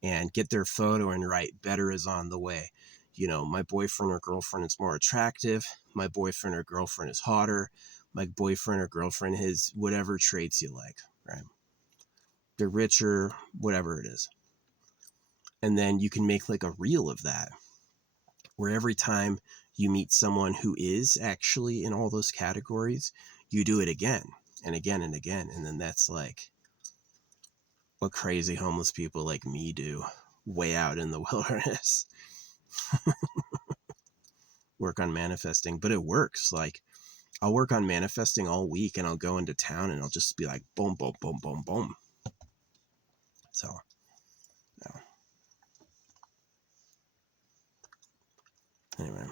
and get their photo and write, better is on the way. My boyfriend or girlfriend is more attractive. My boyfriend or girlfriend is hotter. My boyfriend or girlfriend has whatever traits you like, right? They're richer, whatever it is. And then you can make like a reel of that, where every time you meet someone who is actually in all those categories, you do it again and again and again. And then that's like what crazy homeless people like me do way out in the wilderness. Work on manifesting, but it works. Like I'll work on manifesting all week, and I'll go into town and I'll just be like, boom, boom, boom, boom, boom. So, yeah. Anyway,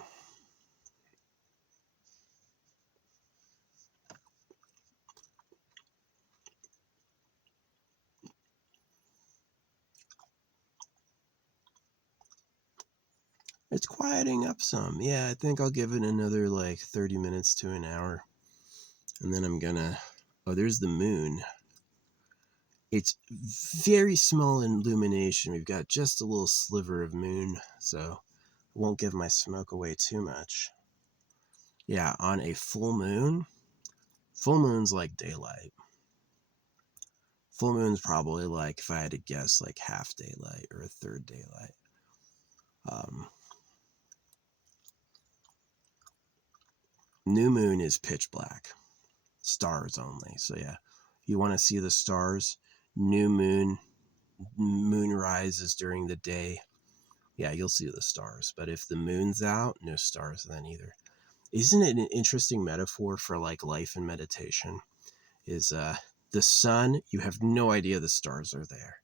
it's quieting up some. Yeah, I think I'll give it another like 30 minutes to an hour. And then I'm gonna, oh, there's the moon. It's very small illumination. We've got just a little sliver of moon, so I won't give my smoke away too much. Yeah, on a full moon's like daylight. Full moon's probably like, if I had to guess, like half daylight or a third daylight. Um, New moon is pitch black, stars only. So yeah, you want to see the stars. New moon, moonrise is during the day. Yeah, you'll see the stars. But if the moon's out, no stars then either. Isn't it an interesting metaphor for like life and meditation? Is the sun, you have no idea the stars are there.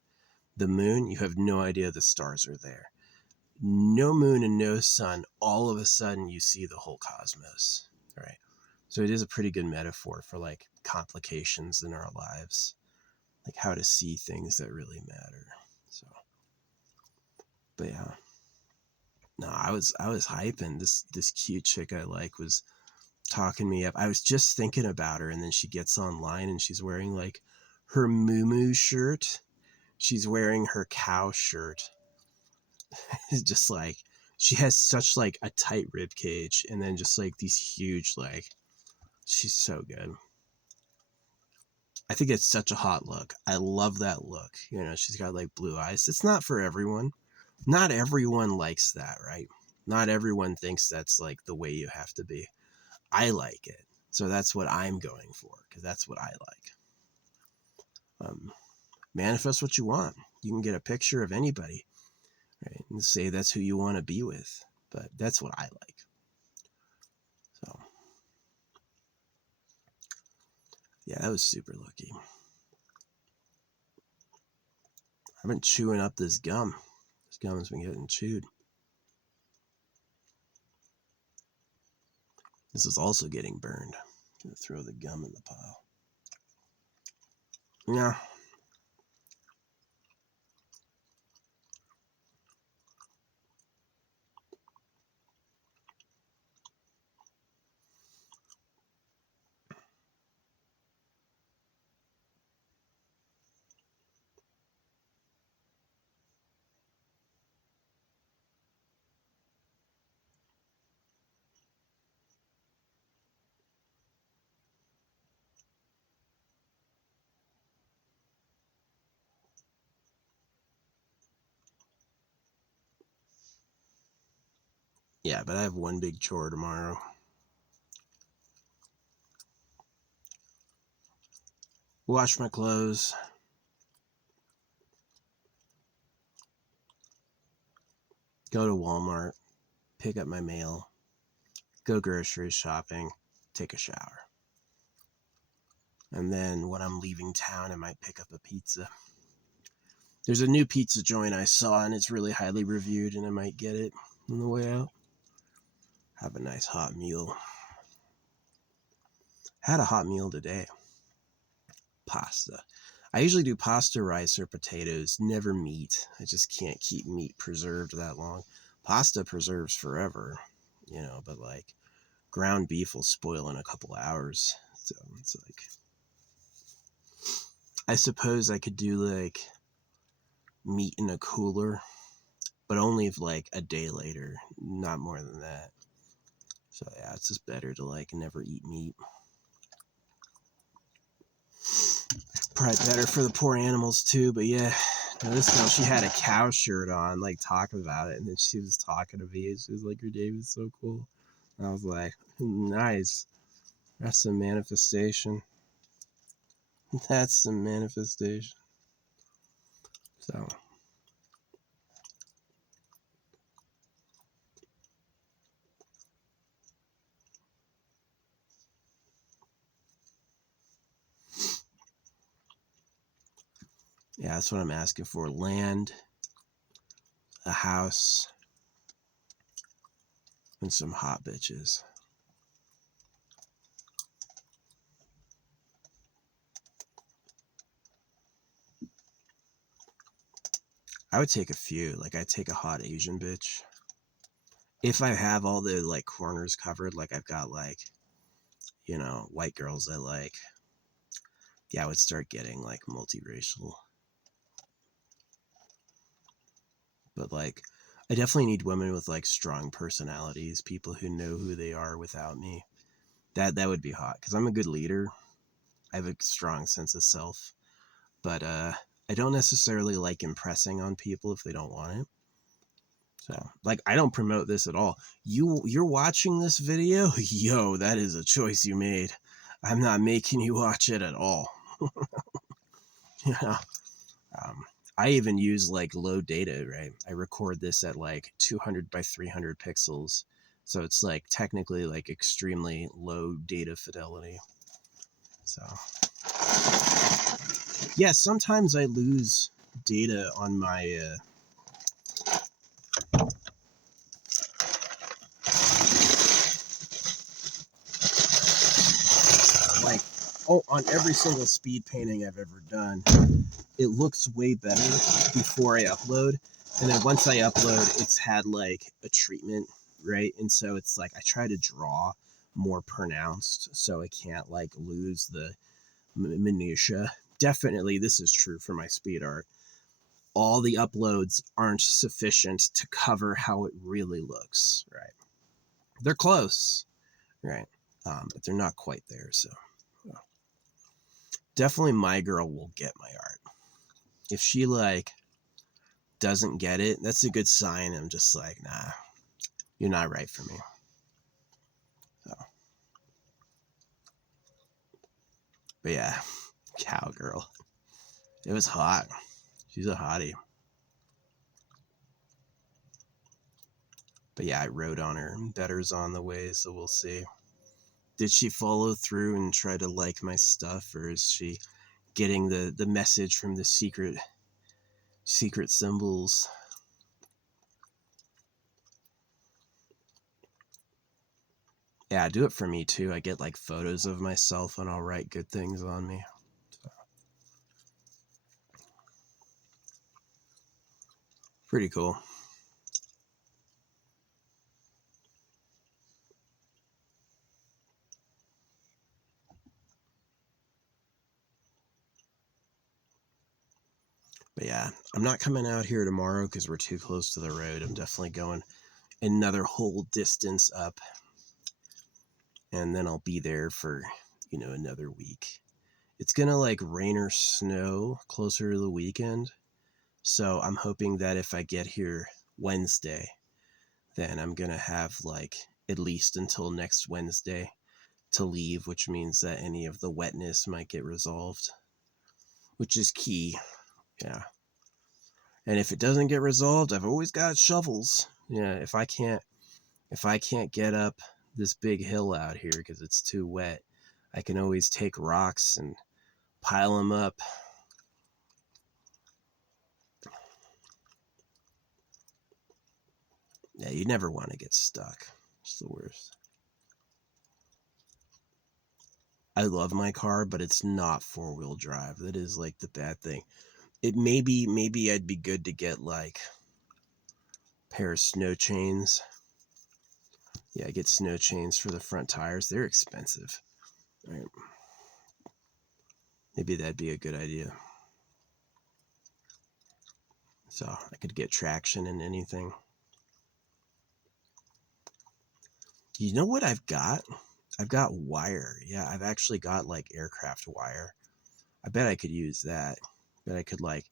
The moon, you have no idea the stars are there. No moon and no sun, all of a sudden you see the whole cosmos, right? So it is a pretty good metaphor for like complications in our lives. like how to see things that really matter. So, but yeah, no, I was hyping this cute chick I like was talking me up. I was just thinking about her, and then she gets online and she's wearing like her moo shirt. She's wearing her cow shirt. It's just like she has such like a tight rib cage, and then just like these huge like. She's so good. I think it's such a hot look. I love that look. You know, she's got like blue eyes. It's not for everyone. Not everyone likes that, right? Not everyone thinks that's like the way you have to be. I like it. So that's what I'm going for, because that's what I like. Manifest what you want. You can get a picture of anybody, right? And say that's who you want to be with. But that's what I like. So, yeah, that was super lucky. I've been chewing up this gum. This gum has been getting chewed. This is also getting burned. I'm gonna throw the gum in the pile. Yeah. Yeah, but I have one big chore tomorrow. Wash my clothes. Go to Walmart. Pick up my mail. Go grocery shopping. Take a shower. And then when I'm leaving town, I might pick up a pizza. There's a new pizza joint I saw, and it's really highly reviewed, and I might get it on the way out. Have a nice hot meal. Had a hot meal today. Pasta. I usually do pasta, rice, or potatoes, never meat. I just can't keep meat preserved that long. Pasta preserves forever, you know, but like ground beef will spoil in a couple hours. So it's like, I suppose I could do like meat in a cooler, but only if like a day later, not more than that. So yeah, it's just better to like never eat meat. Probably better for the poor animals too, but yeah. Now this girl, she had a cow shirt on, like talking about it, and then she was talking to me, and she was like, "Your day was so cool." And I was like, "Nice. That's some manifestation. That's some manifestation." So, yeah, that's what I'm asking for: land, a house, and some hot bitches. I would take a few. Like, I'd take a hot Asian bitch. If I have all the like corners covered, like I've got like, you know, white girls I like, yeah, I would start getting like multiracial. But like, I definitely need women with like strong personalities, people who know who they are without me. That would be hot, because I'm a good leader. I have a strong sense of self, but I don't necessarily like impressing on people if they don't want it. So, like, I don't promote this at all. You're watching this video? Yo, that is a choice you made. I'm not making you watch it at all. Yeah. Um, I even use like low data, right? I record this at like 200 by 300 pixels. So it's like technically like extremely low data fidelity. So, yeah, sometimes I lose data on my like on every single speed painting I've ever done, it looks way better before I upload. And then once I upload, it's had like a treatment, right? And so it's like I try to draw more pronounced so I can't like lose the minutia. Definitely, this is true for my speed art. All the uploads aren't sufficient to cover how it really looks, right? They're close, right? But they're not quite there. So definitely my girl will get my art. If she like doesn't get it, that's a good sign. I'm just like, nah, you're not right for me. So. But yeah, cowgirl. It was hot. She's a hottie. But yeah, I wrote on her. Better's on the way, so we'll see. Did she follow through and try to like my stuff, or is she getting the message from the secret symbols? Yeah, do it for me too. I get like photos of myself and I'll write good things on me. So. Pretty cool. But yeah, I'm not coming out here tomorrow because we're too close to the road. I'm definitely going another whole distance up. And then I'll be there for, another week. It's going to like rain or snow closer to the weekend. So I'm hoping that if I get here Wednesday, then I'm going to have like at least until next Wednesday to leave, which means that any of the wetness might get resolved, which is key. Yeah. And if it doesn't get resolved, I've always got shovels. Yeah, if I can't get up this big hill out here because it's too wet, I can always take rocks and pile them up. Yeah, you never want to get stuck. It's the worst. I love my car, but it's not four-wheel drive. That is like the bad thing. It maybe I'd be good to get like a pair of snow chains. Yeah, get snow chains for the front tires. They're expensive. Right. Maybe that'd be a good idea. So I could get traction in anything. You know what I've got? I've got wire. Yeah, I've actually got like aircraft wire. I bet I could use that. Bet I could like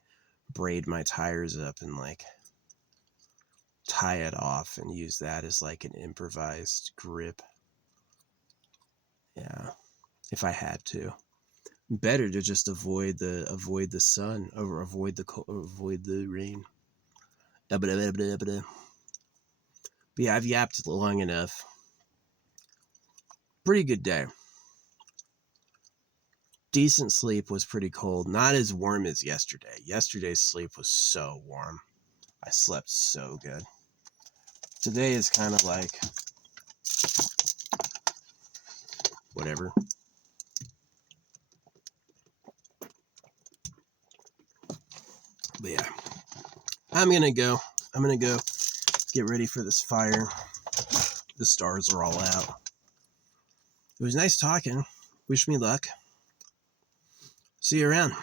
braid my tires up and like tie it off and use that as like an improvised grip. Yeah, if I had to. Better to just avoid the sun or avoid the rain. But yeah, I've yapped long enough. Pretty good day. Decent sleep, was pretty cold. Not as warm as yesterday. Yesterday's sleep was so warm. I slept so good. Today is kind of like whatever. But yeah, I'm gonna go get ready for this fire. The stars are all out. It was nice talking. Wish me luck. See you around.